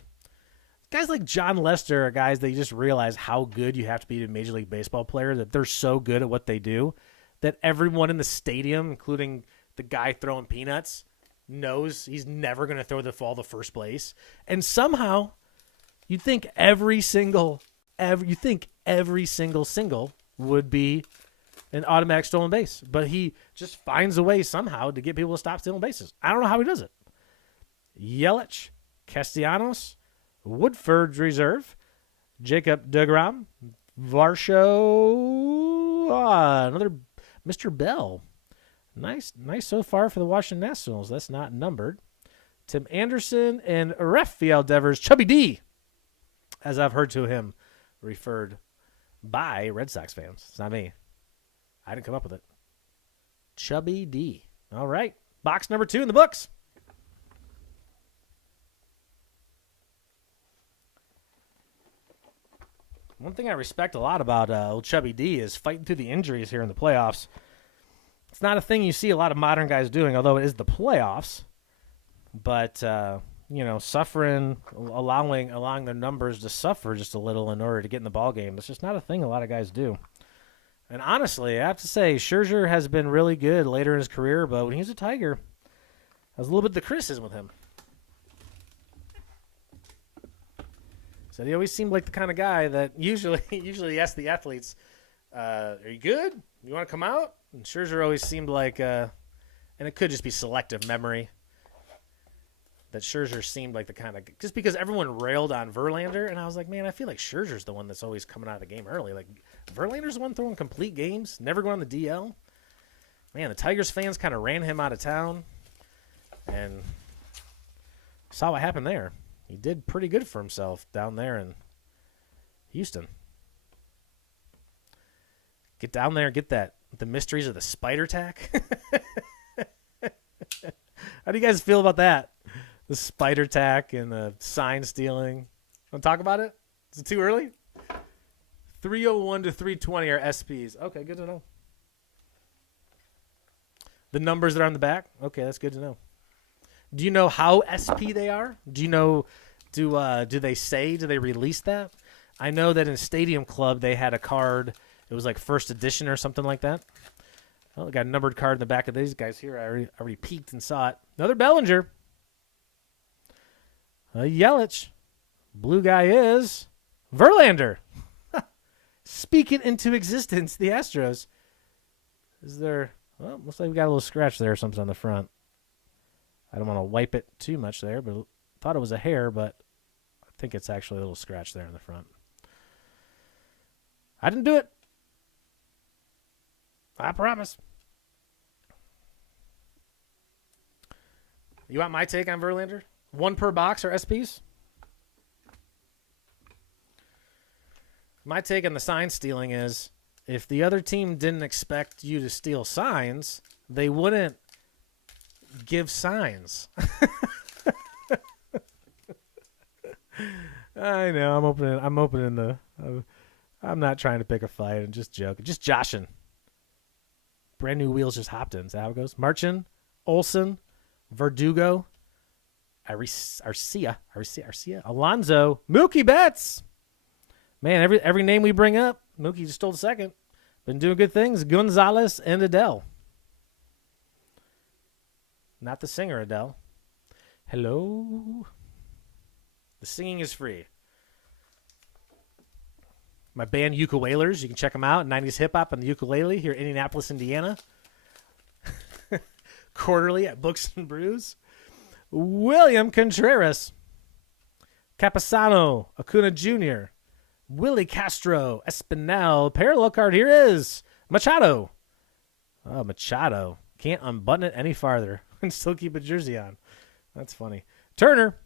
Guys like John Lester are guys that you just realize how good you have to be to be a Major League Baseball player, that they're so good at what they do that everyone in the stadium, including the guy throwing peanuts, knows he's never going to throw the ball to first place. And somehow you'd think every single single would be an automatic stolen base. But he just finds a way somehow to get people to stop stealing bases. I don't know how he does it. Yelich, Castellanos, Woodford's reserve, Jacob DeGrom, Varsho, another Mr. Bell. Nice so far for the Washington Nationals. That's not numbered. Tim Anderson and Rafael Devers, Chubby D, as I've heard to him referred by Red Sox fans. It's not me. I didn't come up with it. Chubby D. All right. Box number 2 in the books. One thing I respect a lot about old Chubby D is fighting through the injuries here in the playoffs. It's not a thing you see a lot of modern guys doing, although it is the playoffs. But, suffering, allowing their numbers to suffer just a little in order to get in the ball game. It's just not a thing a lot of guys do. And honestly, I have to say, Scherzer has been really good later in his career, but when he was a Tiger, that was a little bit the criticism with him. So he always seemed like the kind of guy that usually asks the athletes, are you good? You want to come out? And Scherzer always seemed like, and it could just be selective memory, that Scherzer seemed like the kind of, just because everyone railed on Verlander, and I was like, man, I feel like Scherzer's the one that's always coming out of the game early. Like, Verlander's the one throwing complete games, never going on the DL. Man, the Tigers fans kind of ran him out of town, and saw what happened there. He did pretty good for himself down there in Houston. Get down there and get the mysteries of the spider tack. How do you guys feel about that? The spider tack and the sign stealing. Want to talk about it? Is it too early? 301 to 320 are SPs. Okay, good to know. The numbers that are on the back? Okay, that's good to know. Do you know how SP they are? Do you know, do they release that? I know that in Stadium Club they had a card. It was like first edition or something like that. Well, I got a numbered card in the back of these guys here. I already peeked and saw it. Another Bellinger. A Yelich. Blue guy is Verlander. Speak it into existence, the Astros. Is there... Well, looks like we got a little scratch there or something on the front. I don't want to wipe it too much there, but I thought it was a hair, but I think it's actually a little scratch there in the front. I didn't do it. I promise. You want my take on Verlander? 1 per box or SPs? My take on the sign stealing is if the other team didn't expect you to steal signs, they wouldn't give signs. I know. I'm opening I'm not trying to pick a fight. I'm just joking. Just joshing. Brand new wheels just hopped in. Is that how it goes? Marchin, Olson, Verdugo, Arcia, Alonso, Mookie Betts. Man, every name we bring up, Mookie just stole the second. Been doing good things. Gonzalez and Adele. Not the singer, Adele. Hello. The singing is free. My band Ukulelers, you can check them out. 90s Hip Hop on the ukulele here in Indianapolis, Indiana. Quarterly at Books and Brews. William Contreras. Capisano, Acuna Jr., Willie Castro, Espinal. Parallel card here is Machado. Oh, Machado. Can't unbutton it any farther and still keep a jersey on. That's funny. Turner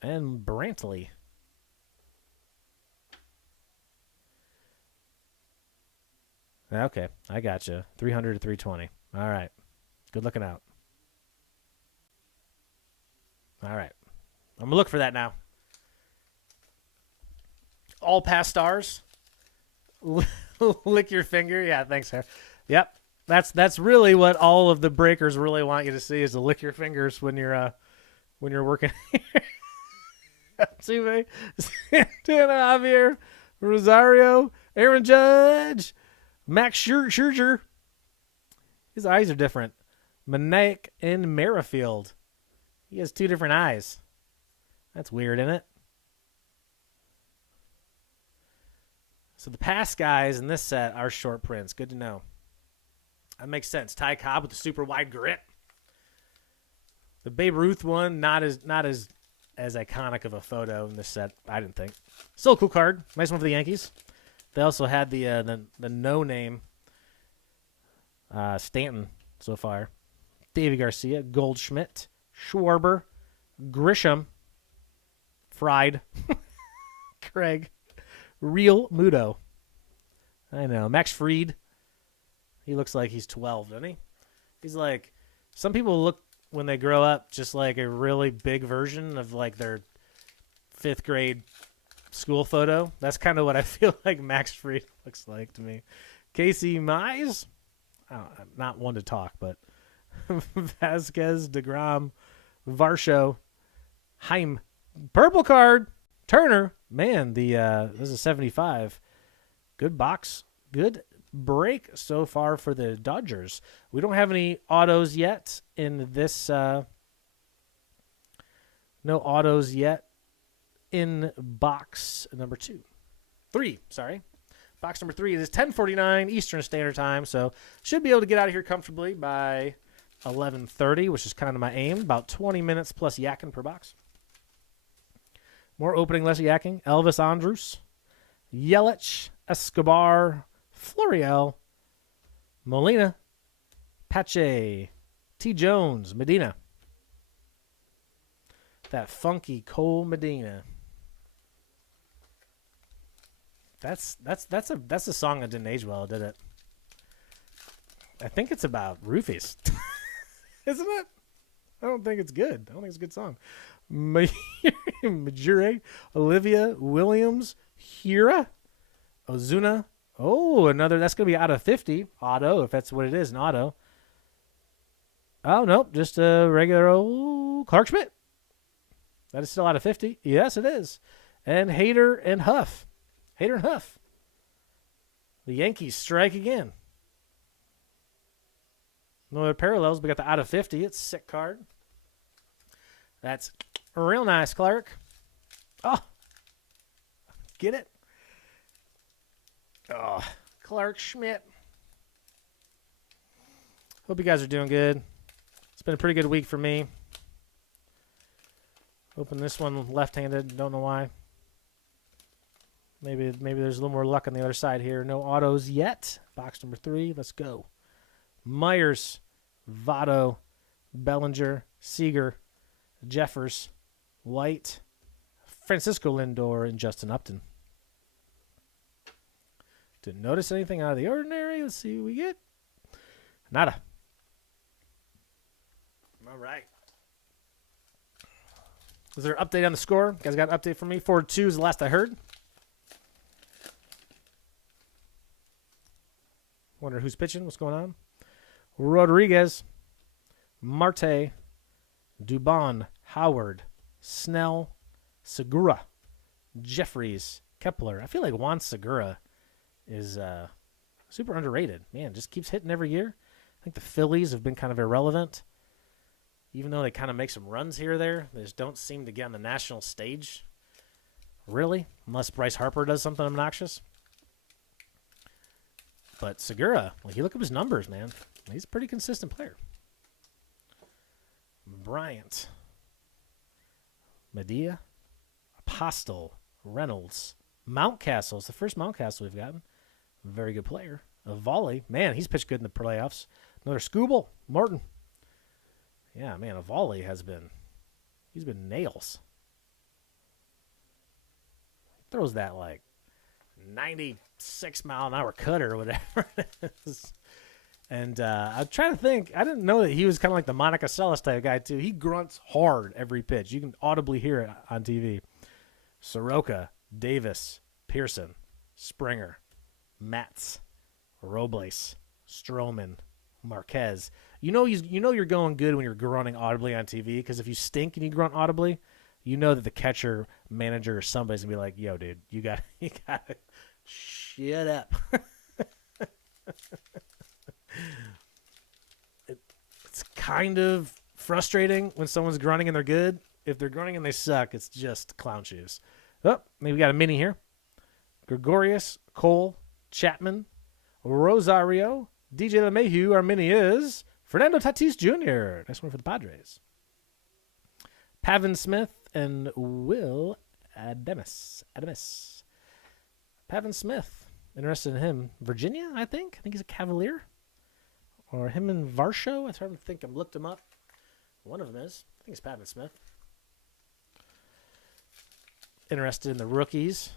and Brantley. Okay, I got you. 300 to 320. All right. Good looking out. All right. I'm going to look for that now. All past stars. Lick your finger. Yeah, thanks, sir. Yep. That's really what all of the breakers really want you to see is to lick your fingers when you're working here. Santana, Javier, Rosario, Aaron Judge, Max Scherzer. His eyes are different. Manek and Merrifield. He has two different eyes. That's weird, isn't it? So the past guys in this set are short prints. Good to know. That makes sense. Ty Cobb with the super wide grit. The Babe Ruth one, not as iconic of a photo in this set, I didn't think. Still a cool card. Nice one for the Yankees. They also had the no-name Stanton so far. Davey Garcia, Goldschmidt, Schwarber, Grisham, Fried, Craig, Real Muto. I know. Max Fried. He looks like he's 12, doesn't he? He's like, some people look when they grow up just like a really big version of like their 5th grade school photo. That's kind of what I feel like Max Fried looks like to me. Casey Mize. I'm not one to talk, but Vasquez, DeGrom, Varsho, Heim. Purple card. Turner. Man, this is a 75. Good box. Good break so far for the Dodgers. We don't have any autos yet in this. No autos yet in box number 3. Sorry. Box number 3 is 10:49 Eastern Standard Time, so should be able to get out of here comfortably by 11:30, which is kind of my aim. About 20 minutes plus yakking per box. More opening, less yakking. Elvis Andrus, Yelich, Escobar, Florial, Molina, Pache, T. Jones, Medina. That funky Cole Medina. That's a song that didn't age well, did it? I think it's about roofies. Isn't it? I don't think it's good. I don't think it's a good song. Majure, Olivia, Williams, Hira, Ozuna. Oh, another. That's going to be out of 50. Auto, if that's what it is, an auto. Oh, nope. Just a regular old Clark Schmidt. That is still out of 50. Yes, it is. And Hader and Huff. Hader and Huff. The Yankees strike again. No other parallels. We got the out of 50. It's a sick card. That's real nice, Clark. Oh. Get it? Oh, Clark Schmidt. Hope you guys are doing good. It's been a pretty good week for me. Open this one left-handed. Don't know why. Maybe there's a little more luck on the other side here. No autos yet. Box number 3. Let's go. Myers, Votto, Bellinger, Seager, Jeffers, White, Francisco Lindor, and Justin Upton. Didn't notice anything out of the ordinary. Let's see what we get. Nada. All right. Is there an update on the score? You guys got an update for me? 4-2 is the last I heard. Wonder who's pitching. What's going on? Rodriguez, Marte, Dubon, Howard, Snell, Segura, Jeffries, Kepler. I feel like Juan Segura is super underrated. Man, just keeps hitting every year. I think the Phillies have been kind of irrelevant. Even though they kind of make some runs here or there, they just don't seem to get on the national stage. Really? Unless Bryce Harper does something obnoxious. But Segura, you look up his numbers, man. He's a pretty consistent player. Bryant. Medea. Apostle. Reynolds. Mountcastle. It's the first Mountcastle we've gotten. Very good player. A volley. Man, he's pitched good in the playoffs. Another Scooble. Martin. Yeah, man, a volley he's been nails. Throws that 96-mile-an-hour cutter or whatever it is. And I'm trying to think. I didn't know that he was kind of like the Monica Seles type guy, too. He grunts hard every pitch. You can audibly hear it on TV. Soroka, Davis, Pearson, Springer, Matz, Robles, Stroman, Marquez. You know you're going good when you're grunting audibly on TV, because if you stink and you grunt audibly, you know that the catcher, manager, or somebody's going to be like, yo, dude, you got to shut up. It's kind of frustrating when someone's grunting and they're good. If they're grunting and they suck, it's just clown shoes. Oh, maybe we got a mini here. Gregorius, Cole, Chapman, Rosario, DJ LeMahieu. Our mini is Fernando Tatis Jr. Next one for the Padres. Pavin Smith and Will Adames. Pavin Smith. Interested in him. Virginia, I think. I think he's a Cavalier. Or him in Varsho. I try to think. I looked him up. One of them is. I think it's Pavin Smith. Interested in the rookies.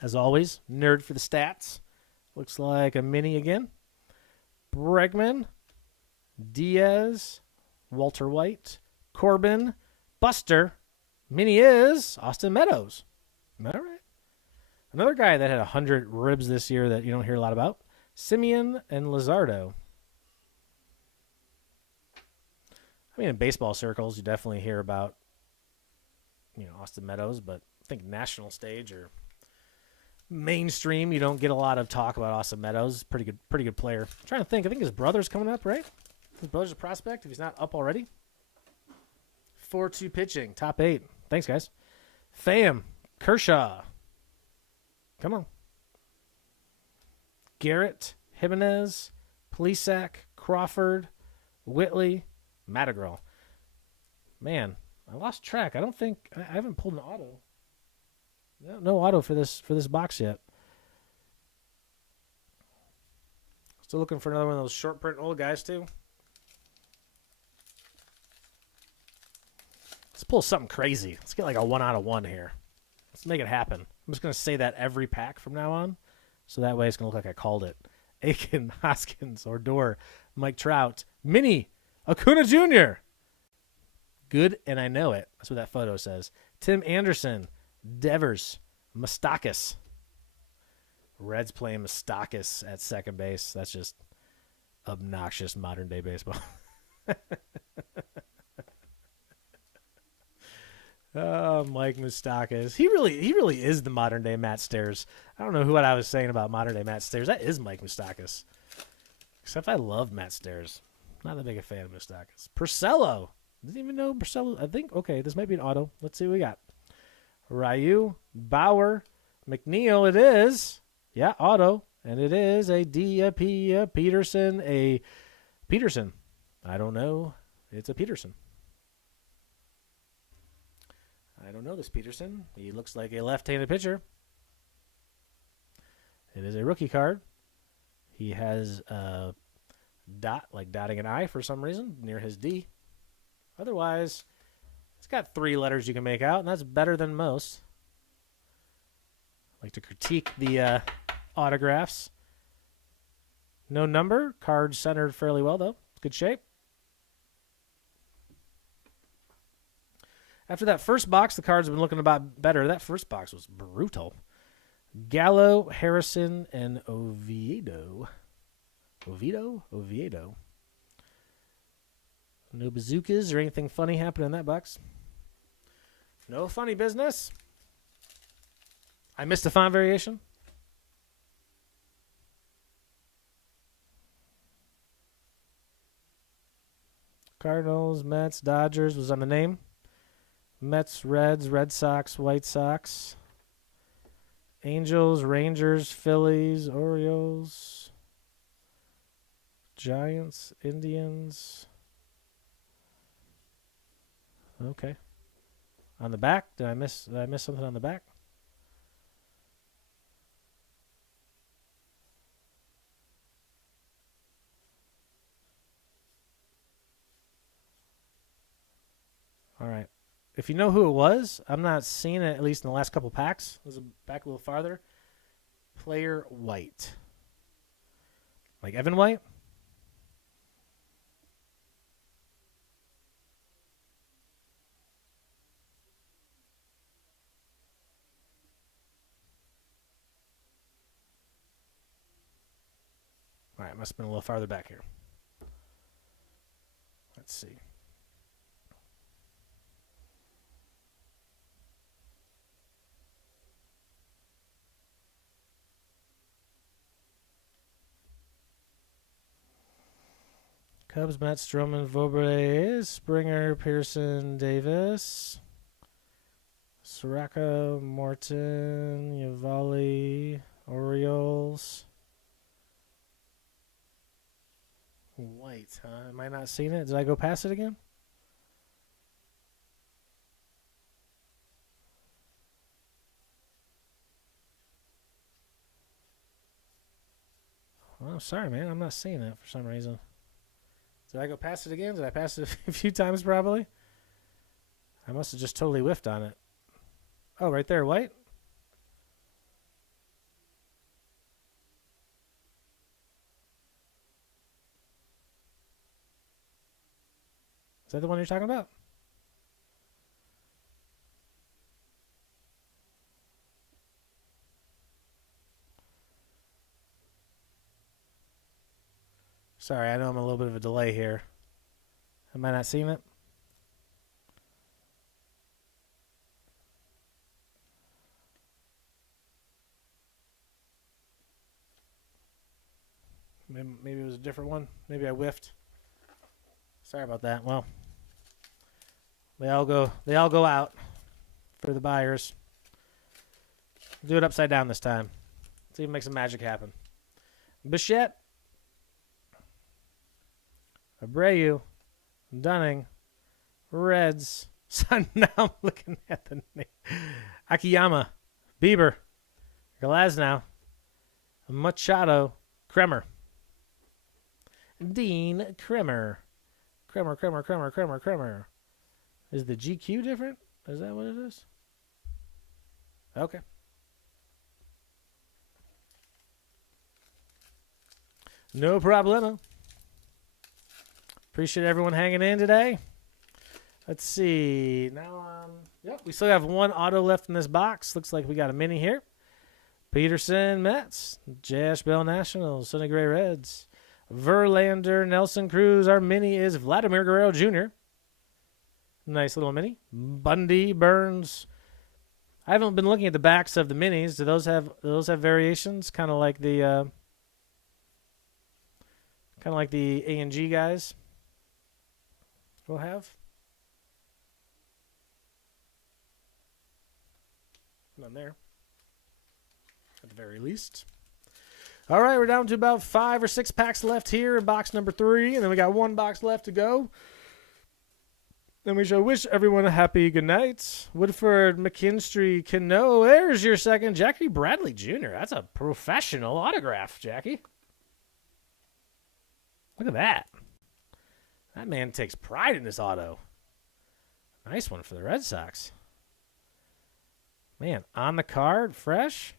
As always, nerd for the stats. Looks like a mini again. Bregman, Diaz, Walter White, Corbin, Buster. Mini is Austin Meadows. All right. Another guy that had 100 ribs this year that you don't hear a lot about. Simeon and Luzardo. I mean, in baseball circles, you definitely hear about, Austin Meadows, but I think national stage or mainstream, you don't get a lot of talk about Austin Meadows. Pretty good player. I'm trying to think. I think his brother's coming up, right? His brother's a prospect, if he's not up already. 4-2 pitching, top 8. Thanks, guys. Pham, Kershaw. Come on. Garrett, Jimenez, Plesac, Crawford, Whitley, Madrigal. Man, I lost track. I haven't pulled an auto. No auto for this box yet. Still looking for another one of those short print old guys too. Let's pull something crazy. Let's get like a 1 out of 1 here. Let's make it happen. I'm just going to say that every pack from now on, so that way it's going to look like I called it. Aiken, Hoskins, Odor, Mike Trout, Mini, Acuna Jr. Good, and I know it. That's what that photo says. Tim Anderson, Devers, Moustakas. Reds playing Moustakas at second base. That's just obnoxious modern-day baseball. Oh, Mike Moustakas. He really is the modern-day Matt Stairs. I don't know what I was saying about modern-day Matt Stairs. That is Mike Moustakas. Except I love Matt Stairs. Not that big a fan of Moustakas. Purcello. Didn't even know Purcello. I think, okay, this might be an auto. Let's see what we got. Ryu, Bauer, McNeil. It is. Yeah, auto. And it is a Peterson. A Peterson. I don't know. It's a Peterson. I don't know this Peterson. He looks like a left-handed pitcher. It is a rookie card. He has a dot, like dotting an I for some reason, near his D. Otherwise, it's got 3 letters you can make out, and that's better than most. I like to critique the autographs. No number. Card centered fairly well, though. Good shape. After that first box, the cards have been looking about better. That first box was brutal. Gallo, Harrison, and Oviedo. Oviedo. No bazookas or anything funny happening in that box. No funny business. I missed a font variation. Cardinals, Mets, Dodgers was on the name. Mets, Reds, Red Sox, White Sox. Angels, Rangers, Phillies, Orioles, Giants, Indians. Okay. On the back, did I miss something on the back? All right. If you know who it was, I'm not seeing it, at least in the last couple packs. It was back a little farther. Player White. Like Evan White? All right, must have been a little farther back here. Let's see. Cubs, Matt Stroman, Vobre, Springer, Pearson, Davis, Soraka, Morton, Yavali, Orioles. White, huh? Am I not seeing it? Did I go past it again? Oh, sorry, man. I'm not seeing it for some reason. Did I go past it again? Did I pass it a few times probably? I must have just totally whiffed on it. Oh, right there, White. Is that the one you're talking about? Sorry, I know I'm a little bit of a delay here. Am I not seeing it? Maybe it was a different one. Maybe I whiffed. Sorry about that. Well, they all go out for the buyers. Do it upside down this time. See if it makes some magic happen. Bichette, Abreu, Dunning, Reds. So now I'm looking at the name. Akiyama, Bieber, Glasnow, Machado, Kremer. Dean Kremer. Kremer. Is the GQ different? Is that what it is? Okay. No problemo. Appreciate everyone hanging in today. Let's see. Now, yep, we still have one auto left in this box. Looks like we got a mini here. Peterson, Mets. Jash Bell Nationals. Sonny Gray Reds. Verlander, Nelson Cruz. Our mini is Vladimir Guerrero Jr. Nice little mini. Bundy, Burns. I haven't been looking at the backs of the minis. Do those have variations? Kind of like the A&G guys will have. None there. At the very least. All right, we're down to about 5 or 6 packs left here in box number 3, and then we got 1 box left to go. Then we shall wish everyone a happy good night. Woodford, McKinstry, Cano. There's your second. Jackie Bradley Jr. That's a professional autograph, Jackie. Look at that. That man takes pride in this auto. Nice one for the Red Sox. Man, on the card, fresh.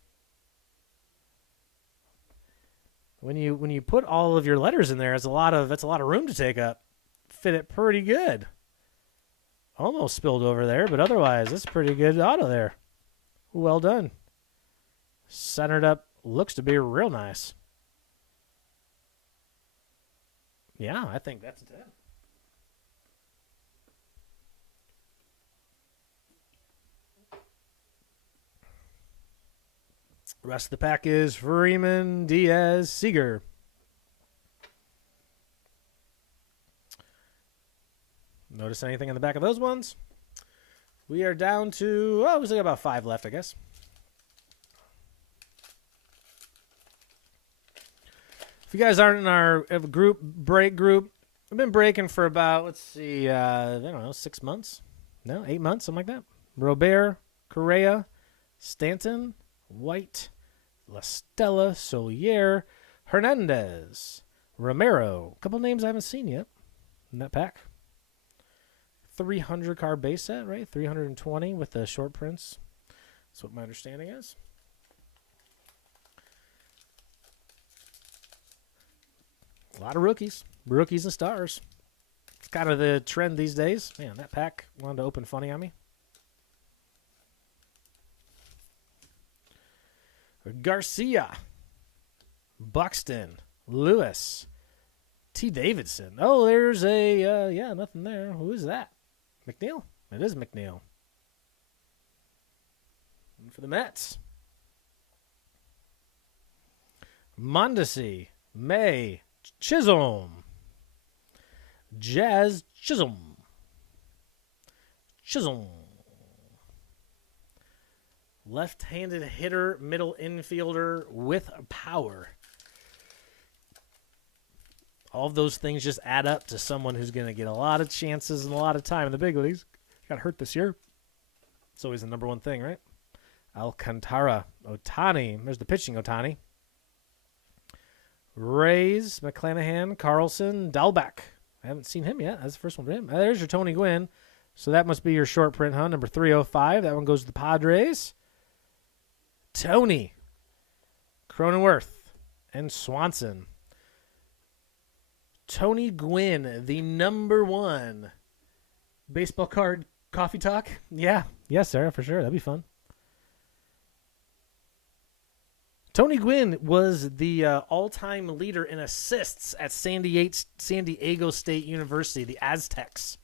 When you put all of your letters in there, that's a lot of room to take up. Fit it pretty good. Almost spilled over there, but otherwise, it's pretty good auto there. Well done. Centered up. Looks to be real nice. Yeah, I think that's a 10. The rest of the pack is Freeman, Diaz, Seager. Notice anything in the back of those ones? We are down to, we still got about 5 left, I guess. If you guys aren't in our break group, I've been breaking for about, let's see, I don't know, 6 months? No, 8 months, something like that. Robert, Correa, Stanton, White, La Stella, Solier, Hernandez, Romero. A couple names I haven't seen yet in that pack. 300 card base set, right? 320 with the short prints. That's what my understanding is. A lot of rookies and stars. It's kind of the trend these days. Man, that pack wanted to open funny on me. Garcia, Buxton, Lewis, T. Davidson. Oh, there's a, nothing there. Who is that? McNeil? It is McNeil. And for the Mets, Mondesi, May, Chisholm, Jazz Chisholm, left-handed hitter, middle infielder with power. All of those things just add up to someone who's going to get a lot of chances and a lot of time in the big leagues. Got hurt this year. It's always the number one thing, right? Alcantara, Ohtani. There's the pitching Ohtani. Rays, McClanahan, Carlson, Dalbec. I haven't seen him yet. That's the first one for him. There's your Tony Gwynn. So that must be your short print, huh? Number 305. That one goes to the Padres. Tony, Cronenworth, and Swanson. Tony Gwynn, the number 1 baseball card coffee talk. Yeah. Yes, sir, for sure. That'd be fun. Tony Gwynn was the all-time leader in assists at San Diego State University, the Aztecs.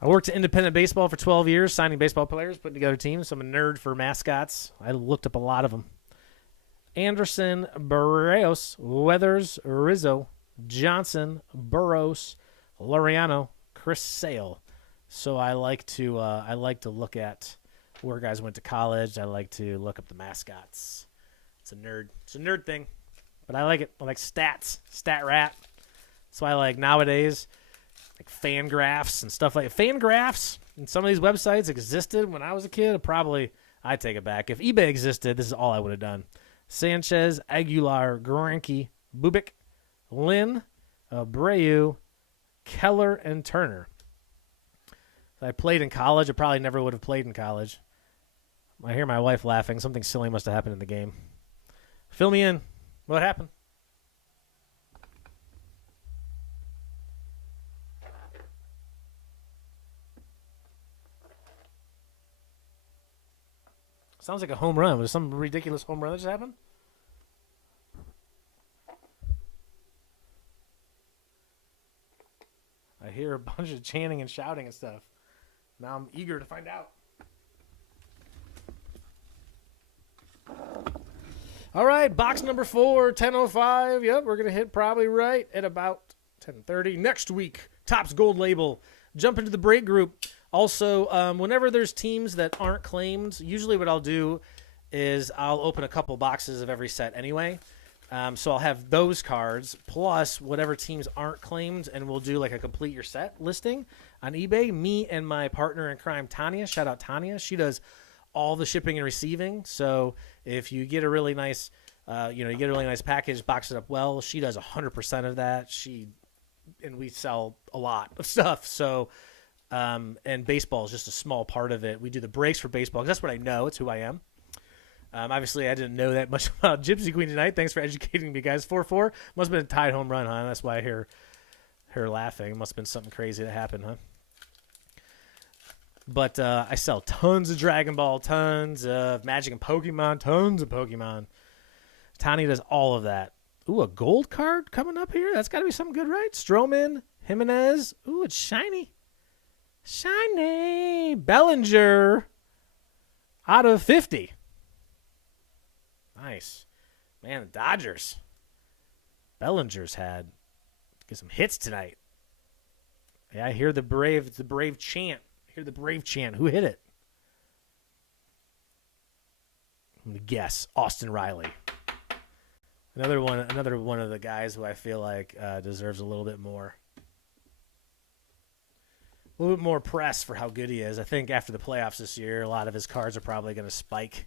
I worked at independent baseball for 12 years, signing baseball players, putting together teams. So I'm a nerd for mascots. I looked up a lot of them. Anderson, Barrios, Weathers, Rizzo, Johnson, Burrows, Laureano, Chris Sale. So I like to look at where guys went to college. I like to look up the mascots. It's a nerd thing, but I like it. I like stats, stat rat. That's why I like nowadays, like fan graphs and stuff like fan graphs. And some of these websites existed when I was a kid. I'd take it back. If eBay existed, this is all I would have done. Sanchez, Aguilar, Greinke, Bubic, Lynn, Abreu, Keller, and Turner. If I played in college, I probably never would have played in college. I hear my wife laughing. Something silly must have happened in the game. Fill me in. What happened? Sounds like a home run. Was some ridiculous home run that just happened? I hear a bunch of chanting and shouting and stuff. Now I'm eager to find out. All right, box number 4, 10:05. Yep, we're going to hit probably right at about 10:30. Next week, Topps Gold Label. Jump into the break group. Also, whenever there's teams that aren't claimed, usually what I'll do is I'll open a couple boxes of every set anyway. So I'll have those cards plus whatever teams aren't claimed, and we'll do like a complete your set listing on eBay. Me and my partner in crime, Tanya, shout out Tanya. She does all the shipping and receiving. So if you get a really nice, package, box it up well, she does 100% of that. And we sell a lot of stuff. So, and baseball is just a small part of it. We do the breaks for baseball because that's what I know. It's who I am. Obviously, I didn't know that much about Gypsy Queen tonight. Thanks for educating me, guys. 4-4. Must have been a tied home run, huh? That's why I hear her laughing. Must have been something crazy that happened, huh? But I sell tons of Dragon Ball, tons of Magic and Pokemon, tons of Pokemon. Tani does all of that. Ooh, a gold card coming up here? That's got to be something good, right? Stroman, Jimenez. Ooh, it's shiny. Shiny. Bellinger. Out of 50. Nice. Man, the Dodgers. Bellinger's had get some hits tonight. Yeah, I hear the brave chant. I hear the brave chant. Who hit it? I'm gonna guess Austin Riley. Another one of the guys who I feel like deserves a little bit more press for how good he is. I think after the playoffs this year, a lot of his cards are probably going to spike.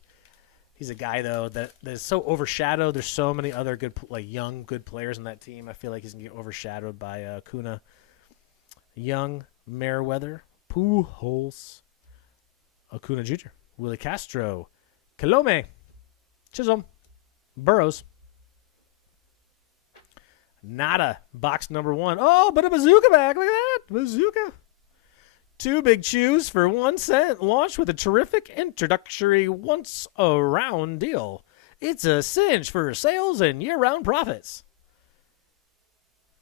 He's a guy, though, that is so overshadowed. There's so many other good, young, good players on that team. I feel like he's going to get overshadowed by Acuna, Young, Merriweather, Pujols, Acuna Jr., Willie Castro, Colome, Chisholm, Burrows. Nada, box number 1. Oh, but a bazooka bag. Look at that. Bazooka. 2 big chews for 1 cent. Launched with a terrific introductory once-around deal. It's a cinch for sales and year-round profits.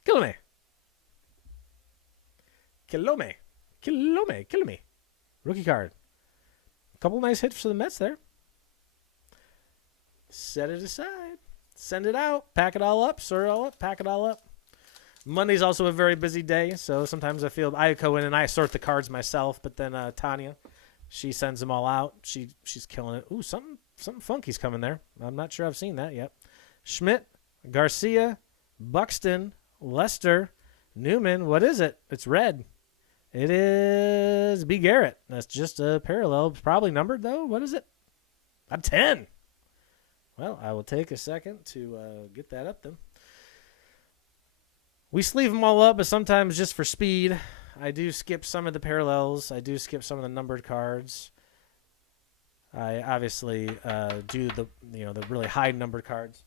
Kilome. Rookie card. A couple nice hits for the Mets there. Set it aside. Send it out. Pack it all up. Sort it all up. Pack it all up. Monday's also a very busy day, so sometimes I feel I go in and I sort the cards myself, but then Tanya, she sends them all out. She's killing it. Ooh, something funky's coming there. I'm not sure I've seen that yet. Schmidt, Garcia, Buxton, Lester, Newman. What is it? It's red. It is B. Garrett. That's just a parallel. It's probably numbered, though. What is it? A 10. Well, I will take a second to get that up then. We sleeve them all up, but sometimes just for speed, I do skip some of the parallels. I do skip some of the numbered cards. I obviously do the really high numbered cards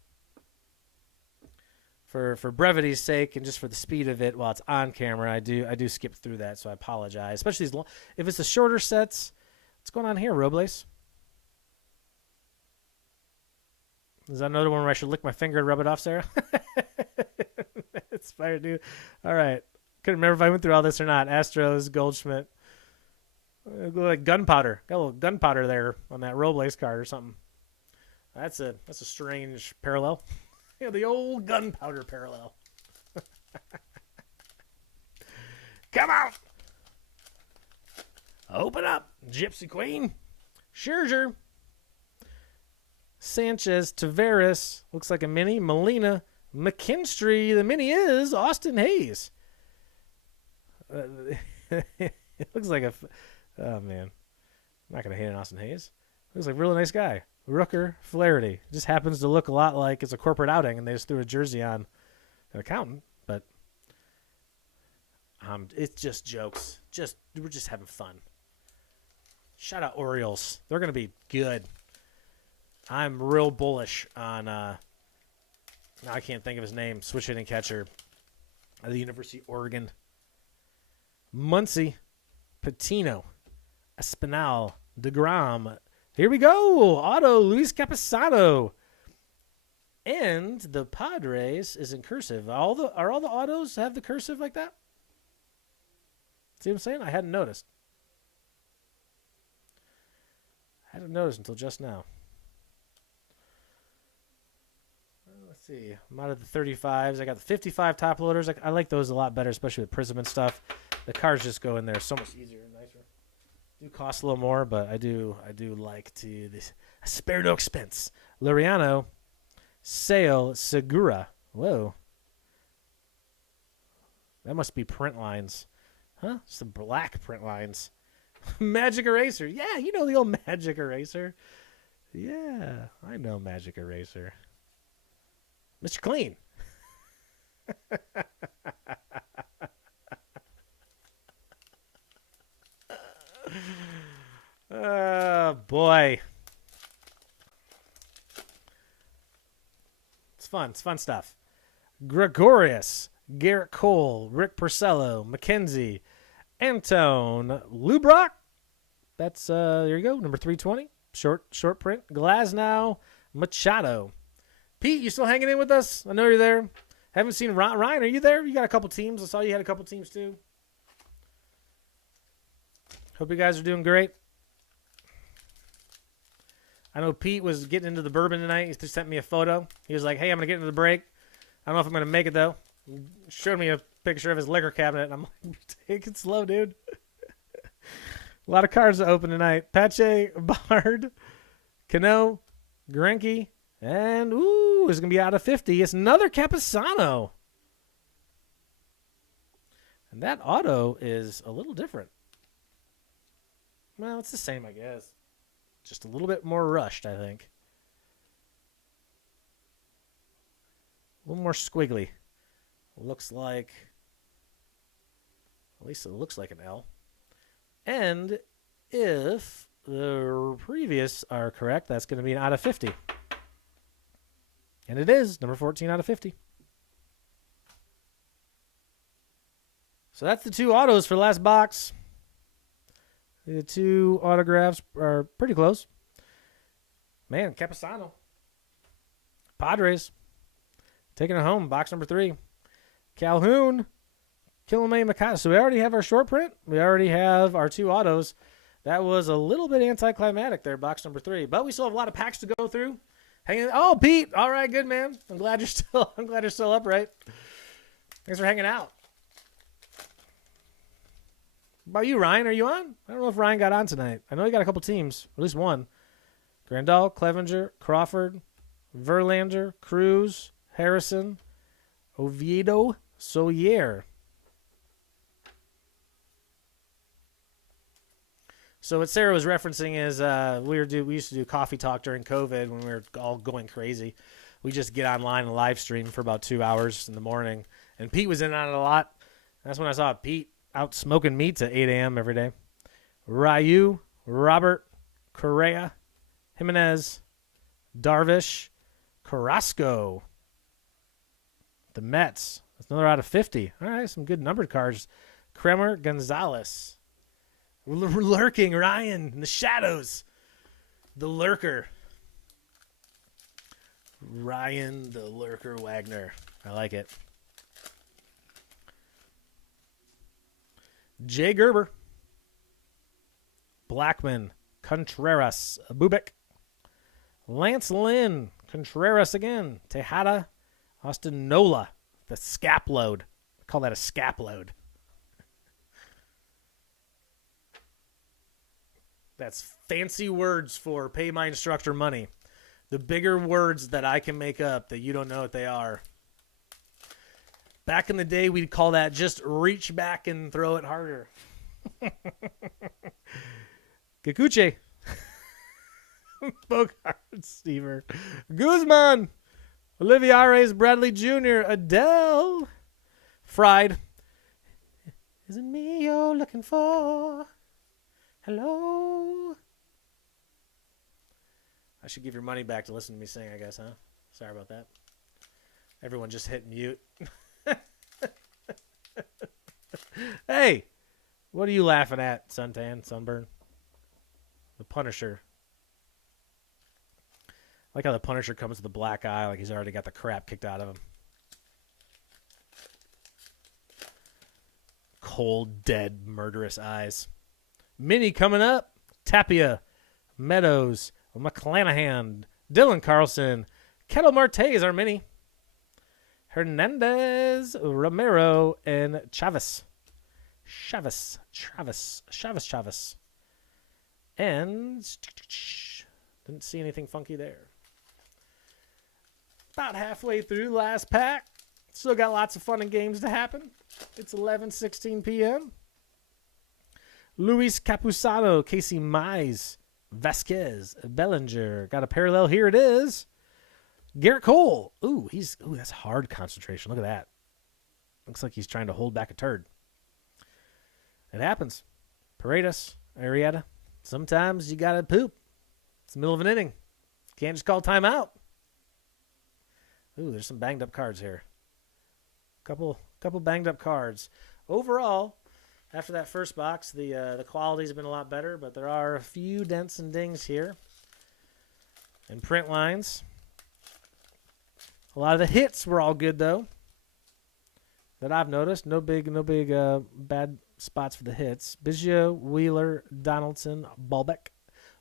for brevity's sake and just for the speed of it while it's on camera. I do skip through that, so I apologize. Especially if it's the shorter sets. What's going on here, Robles? Is that another one where I should lick my finger and rub it off, Sarah? It's fire, dude. All right. Couldn't remember if I went through all this or not. Astros, Goldschmidt. Like gunpowder. Got a little gunpowder there on that Robles card or something. That's a strange parallel. Yeah, the old gunpowder parallel. Come out. Open up. Gypsy Queen. Scherzer. Sanchez, Tavares, looks like a mini. Molina, McKinstry, the mini is Austin Hayes. It looks like oh man, I'm not gonna hate on Austin Hayes. Looks like a really nice guy. Rooker, Flaherty, just happens to look a lot like it's a corporate outing, and they just threw a jersey on an accountant. But it's just jokes. We're just having fun. Shout out Orioles. They're gonna be good. I'm real bullish on, now I can't think of his name, switch hitting catcher at the University of Oregon. Muncy, Patino, Espinal, DeGrom. Here we go. Auto, Luis Capisano. And the Padres is in cursive. Are all the autos have the cursive like that? See what I'm saying? I hadn't noticed. I hadn't noticed until just now. Let's see. I'm out of the 35s. I got the 55 top loaders. I like those a lot better, especially with Prism and stuff. The cars just go in there so much easier and nicer. Do cost a little more, but I do like to this. I spare no expense. Liriano, Sale, Segura. Whoa. That must be print lines. Huh? Some black print lines. Magic Eraser. Yeah, you know the old Magic Eraser. Yeah, I know Magic Eraser. Mr. Clean. Oh, boy. It's fun. It's fun stuff. Gregorius, Garrett Cole, Rick Porcello, McKenzie, Antone, Lubrock, That's there you go. Number 320. Short print. Glasnow Machado. Pete, you still hanging in with us? I know you're there. Haven't seen Ryan. Are you there? You got a couple teams. I saw you had a couple teams too. Hope you guys are doing great. I know Pete was getting into the bourbon tonight. He just sent me a photo. He was like, hey, I'm going to get into the break. I don't know if I'm going to make it, though. He showed me a picture of his liquor cabinet, and I'm like, take it slow, dude. A lot of cards to open tonight. Pache, Bard, Cano, Greinke, and, ooh, it's going to be out of 50. It's another Campusano. And that auto is a little different. Well, it's the same, I guess. Just a little bit more rushed, I think. A little more squiggly. Looks like, at least it looks like an L. And if the previous are correct, that's going to be an out of 50. And it is, number 14 out of 50. So that's the two autos for the last box. The two autographs are pretty close. Man, Campusano. Padres. Taking it home. Box number 3. Calhoun. Kilome Mikasa. So we already have our short print. We already have our two autos. That was a little bit anticlimactic there, box number 3. But we still have a lot of packs to go through. Hanging. Oh, Pete. All right, good man. I'm glad you're still upright. Thanks for hanging out. How about you, Ryan? Are you on? I don't know if Ryan got on tonight. I know he got a couple teams, at least one. Grandal, Clevenger, Crawford, Verlander, Cruz, Harrison, Oviedo, Sawyer. So what Sarah was referencing is we used to do coffee talk during COVID when we were all going crazy. We just get online and live stream for about 2 hours in the morning. And Pete was in on it a lot. That's when I saw Pete out smoking meats at 8 a.m. every day. Ryu, Robert, Correa, Jimenez, Darvish, Carrasco. The Mets. That's another out of 50. All right, some good numbered cards. Kremer, Gonzalez. Lurking Ryan in the shadows. The Lurker. Ryan the Lurker Wagner. I like it. Jay Gerber. Blackman. Contreras. Bubik. Lance Lynn. Contreras again. Tejada. Austin Nola. The scap load. I call that a scap load. That's fancy words for pay my instructor money. The bigger words that I can make up that you don't know what they are. Back in the day, we'd call that just reach back and throw it harder. Kikuchi. Bogart, Stever. Guzman. Olivares, Bradley Jr., Adele. Fried. Isn't me you're looking for? Hello? I should give your money back to listen to me sing, I guess, huh? Sorry about that. Everyone just hit mute. Hey, what are you laughing at, Suntan, Sunburn? The Punisher. I like how the Punisher comes with a black eye like he's already got the crap kicked out of him. Cold, dead, murderous eyes. Mini coming up. Tapia, Meadows, McClanahan, Dylan Carlson, Kettle Marte is our mini. Hernandez, Romero, and Chavez. Chavez. And didn't see anything funky there. About halfway through last pack. Still got lots of fun and games to happen. It's 11:16 p.m. Luis Capusano, Casey Mize, Vasquez, Bellinger. Got a parallel. Here it is. Garrett Cole. Ooh, that's hard concentration. Look at that. Looks like he's trying to hold back a turd. It happens. Paredes, Arrieta. Sometimes you got to poop. It's the middle of an inning. Can't just call timeout. Ooh, there's some banged up cards here. Couple banged up cards. Overall, After that first box, the quality's been a lot better, but there are a few dents and dings here. And print lines. A lot of the hits were all good, though, that I've noticed. No big bad spots for the hits. Biggio, Wheeler, Donaldson, Balbeck,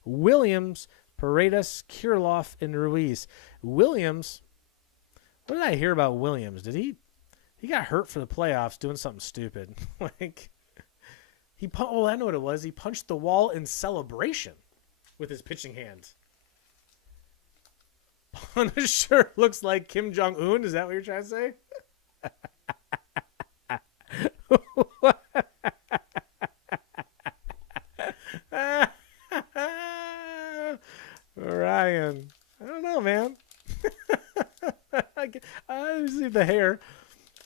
Williams, Paredes, Kirilloff, and Ruiz. Williams, what did I hear about Williams? Did he got hurt for the playoffs doing something stupid? I know what it was. He punched the wall in celebration with his pitching hands. Punisher looks like Kim Jong-un. Is that what you're trying to say? Ryan, I don't know, man. I see the hair.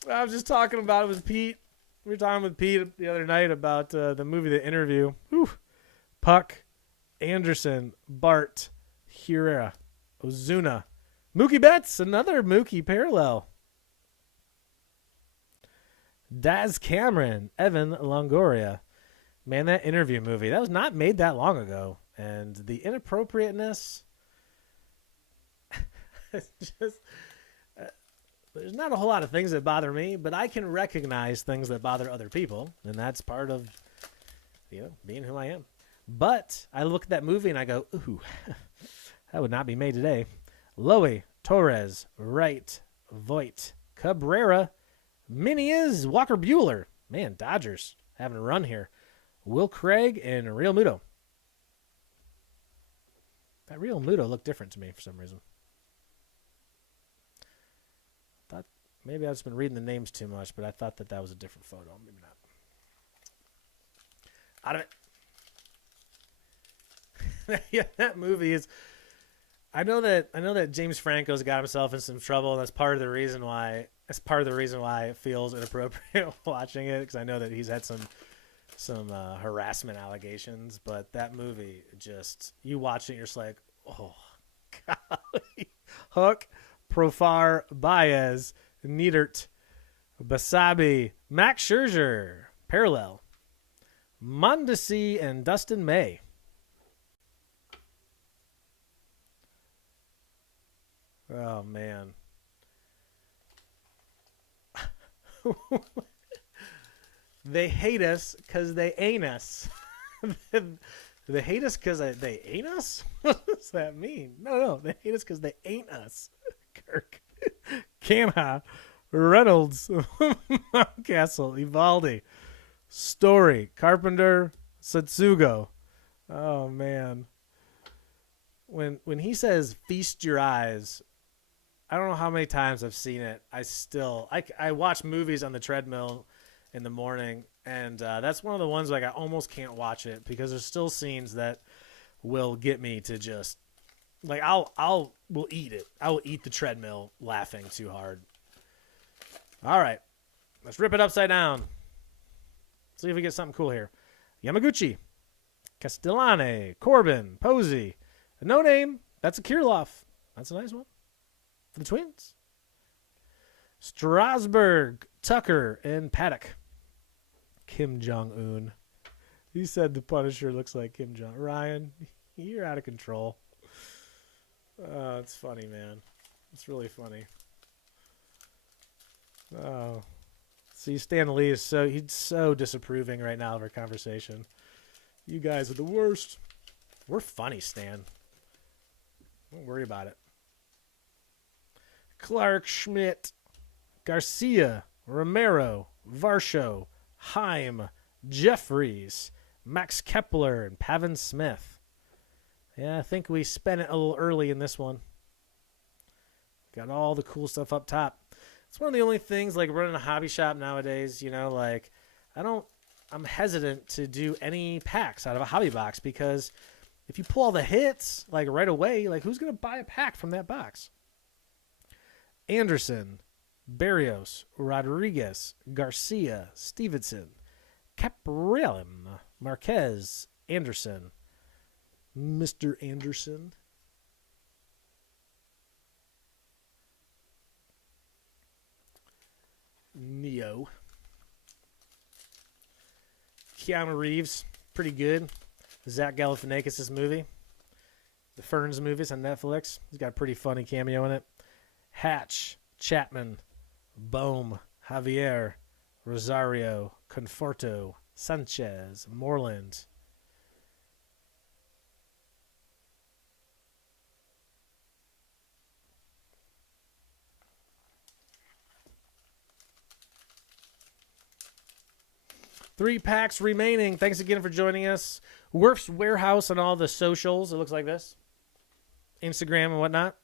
I was just talking about it with Pete. We were talking with Pete the other night about the movie The Interview. Whew. Puck, Anderson, Bart, Herrera, Ozuna, Mookie Betts, another Mookie parallel. Daz Cameron, Evan Longoria. Man, that Interview movie, that was not made that long ago. And the inappropriateness, just, there's not a whole lot of things that bother me, but I can recognize things that bother other people, and that's part of, being who I am. But I look at that movie and I go, ooh, that would not be made today. Lowy, Torres, Wright, Voit, Cabrera, Miniez, Walker Buehler. Man, Dodgers having a run here. Will Craig and Real Muto. That Real Muto looked different to me for some reason. Thought maybe I've just been reading the names too much, but I thought that was a different photo. Maybe not. Out of it. Yeah, that movie is. I know that James Franco's got himself in some trouble, and that's part of the reason why. That's part of the reason why it feels inappropriate watching it, because I know that he's had some harassment allegations. But that movie, just you watch it, you're just like, oh, golly. Hook, Profar, Baez, Niedert, Basabi, Max Scherzer, parallel, Mondesi, and Dustin May. Oh, man. They hate us because they ain't us. They hate us because they ain't us? What does that mean? No. They hate us because they ain't us. Kirk. Canha. Reynolds. Mountcastle. Evaldi. Story. Carpenter. Satsugo. Oh, man. When he says, feast your eyes, I don't know how many times I've seen it. I watch movies on the treadmill in the morning, and that's one of the ones like I almost can't watch it because there's still scenes that will get me to just like we'll eat it. I will eat the treadmill laughing too hard. All right, let's rip it upside down. See if we get something cool here. Yamaguchi, Castellane, Corbin, Posey, a no name. That's a Kirilloff. That's a nice one. For the Twins. Strasburg, Tucker, and Paddock. Kim Jong-un. He said the Punisher looks like Kim Jong. Ryan, you're out of control. It's funny, man. It's really funny. Oh. See, Stan Lee he's so disapproving right now of our conversation. You guys are the worst. We're funny, Stan. Don't worry about it. Clark, Schmidt, Garcia, Romero, Varsho, Heim, Jeffries, Max Kepler, and Pavin Smith. Yeah, I think we spent it a little early in this one. Got all the cool stuff up top. It's one of the only things, like running a hobby shop nowadays, I'm hesitant to do any packs out of a hobby box because if you pull all the hits, like right away, like who's going to buy a pack from that box? Anderson, Berrios, Rodriguez, Garcia, Stevenson, Caprellin, Marquez, Anderson, Mr. Anderson. Neo. Keanu Reeves, pretty good. Zach Galifianakis' movie. The Ferns movies on Netflix. He's got a pretty funny cameo in it. Hatch, Chapman, Bohm, Javier, Rosario, Conforto, Sanchez, Moreland. Three packs remaining. Thanks again for joining us. Wuerfs Warehouse on all the socials. It looks like this. Instagram and whatnot.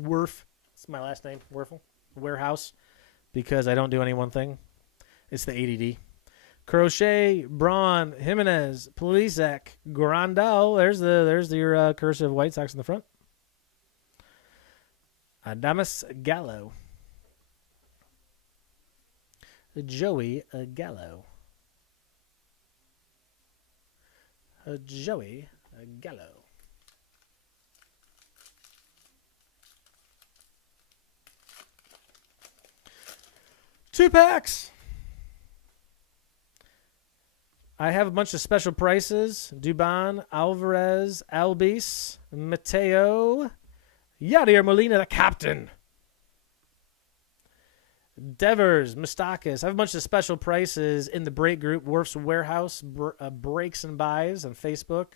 Wuerf. It's my last name. Wuerfel. Warehouse. Because I don't do any one thing. It's the ADD. Crochet, Braun, Jimenez, Pulisic, Grandal. There's your cursive White Sox in the front. Adamas Gallo. Joey Gallo. Joey Gallo. Two packs. I have a bunch of special prices. Dubon, Alvarez, Albies, Mateo, Yadier Molina, the captain. Devers, Mustakis. I have a bunch of special prices in the break group, Wuerfs Warehouse, Breaks and Buys on Facebook.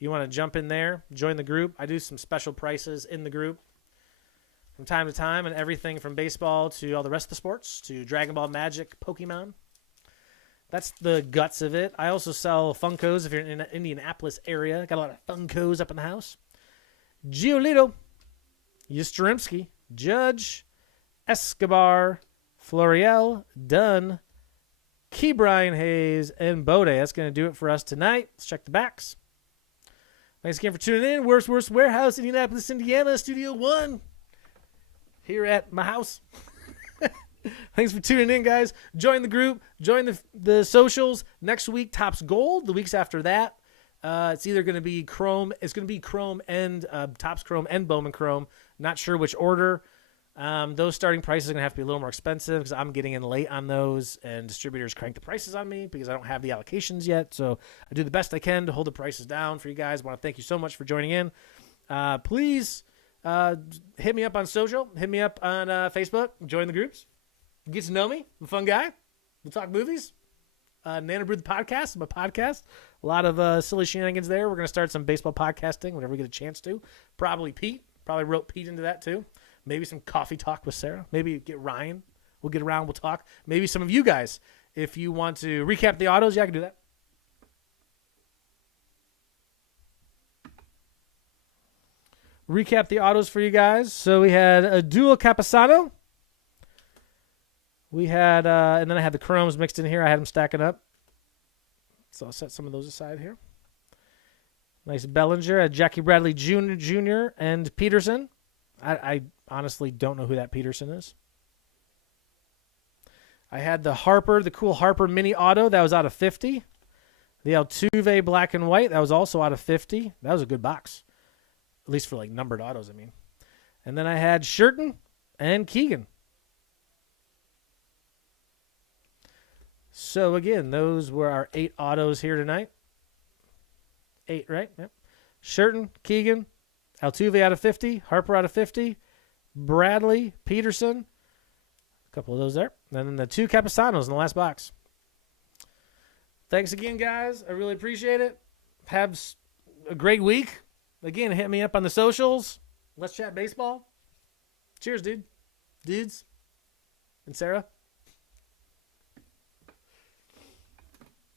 You want to jump in there, join the group. I do some special prices in the group from time to time, and everything from baseball to all the rest of the sports, to Dragon Ball, Magic, Pokemon. That's the guts of it. I also sell Funkos if you're in the Indianapolis area. Got a lot of Funkos up in the house. Giolito, Yastrzemski, Judge, Escobar, Florial, Dunn, Key Brian Hayes, and Bode. That's going to do it for us tonight. Let's check the backs. Thanks again for tuning in. Wuerfs Warehouse, Indianapolis, Indiana, Studio 1. Here at my house. Thanks for tuning in, guys. Join the group. Join the socials. Next week, Topps Gold. The weeks after that, it's either going to be Chrome. It's going to be Chrome and Topps Chrome and Bowman Chrome. Not sure which order. Those starting prices are going to have to be a little more expensive because I'm getting in late on those, and distributors crank the prices on me because I don't have the allocations yet. So I do the best I can to hold the prices down for you guys. I want to thank you so much for joining in. Please hit me up on social. Hit me up on Facebook. Join the groups. Get to know me. I'm a fun guy. We'll talk movies. Nana Brew the podcast. My podcast. A lot of silly shenanigans there. We're going to start some baseball podcasting whenever we get a chance to. Probably Pete. Probably wrote Pete into that too. Maybe some coffee talk with Sarah. Maybe get Ryan. We'll get around. We'll talk. Maybe some of you guys, if you want to recap the autos, yeah, I can do that. Recap the autos for you guys. So we had a dual Capisano. We had, and then I had the chromes mixed in here. I had them stacking up. So I'll set some of those aside here. Nice Bellinger, a Jackie Bradley Jr. and Peterson. I honestly don't know who that Peterson is. I had the Harper, the cool Harper mini auto. That was out of 50. The Altuve black and white. That was also out of 50. That was a good box. At least for like numbered autos, I mean. And then I had Sherton and Keegan. So, again, those were our 8 autos here tonight. 8, right? Yep. Sherton, Keegan, Altuve out of 50, Harper out of 50, Bradley, Peterson, a couple of those there. And then the 2 Capisanos in the last box. Thanks again, guys. I really appreciate it. Have a great week. Again, hit me up on the socials. Let's chat baseball. Cheers, dude. Dudes. And Sarah.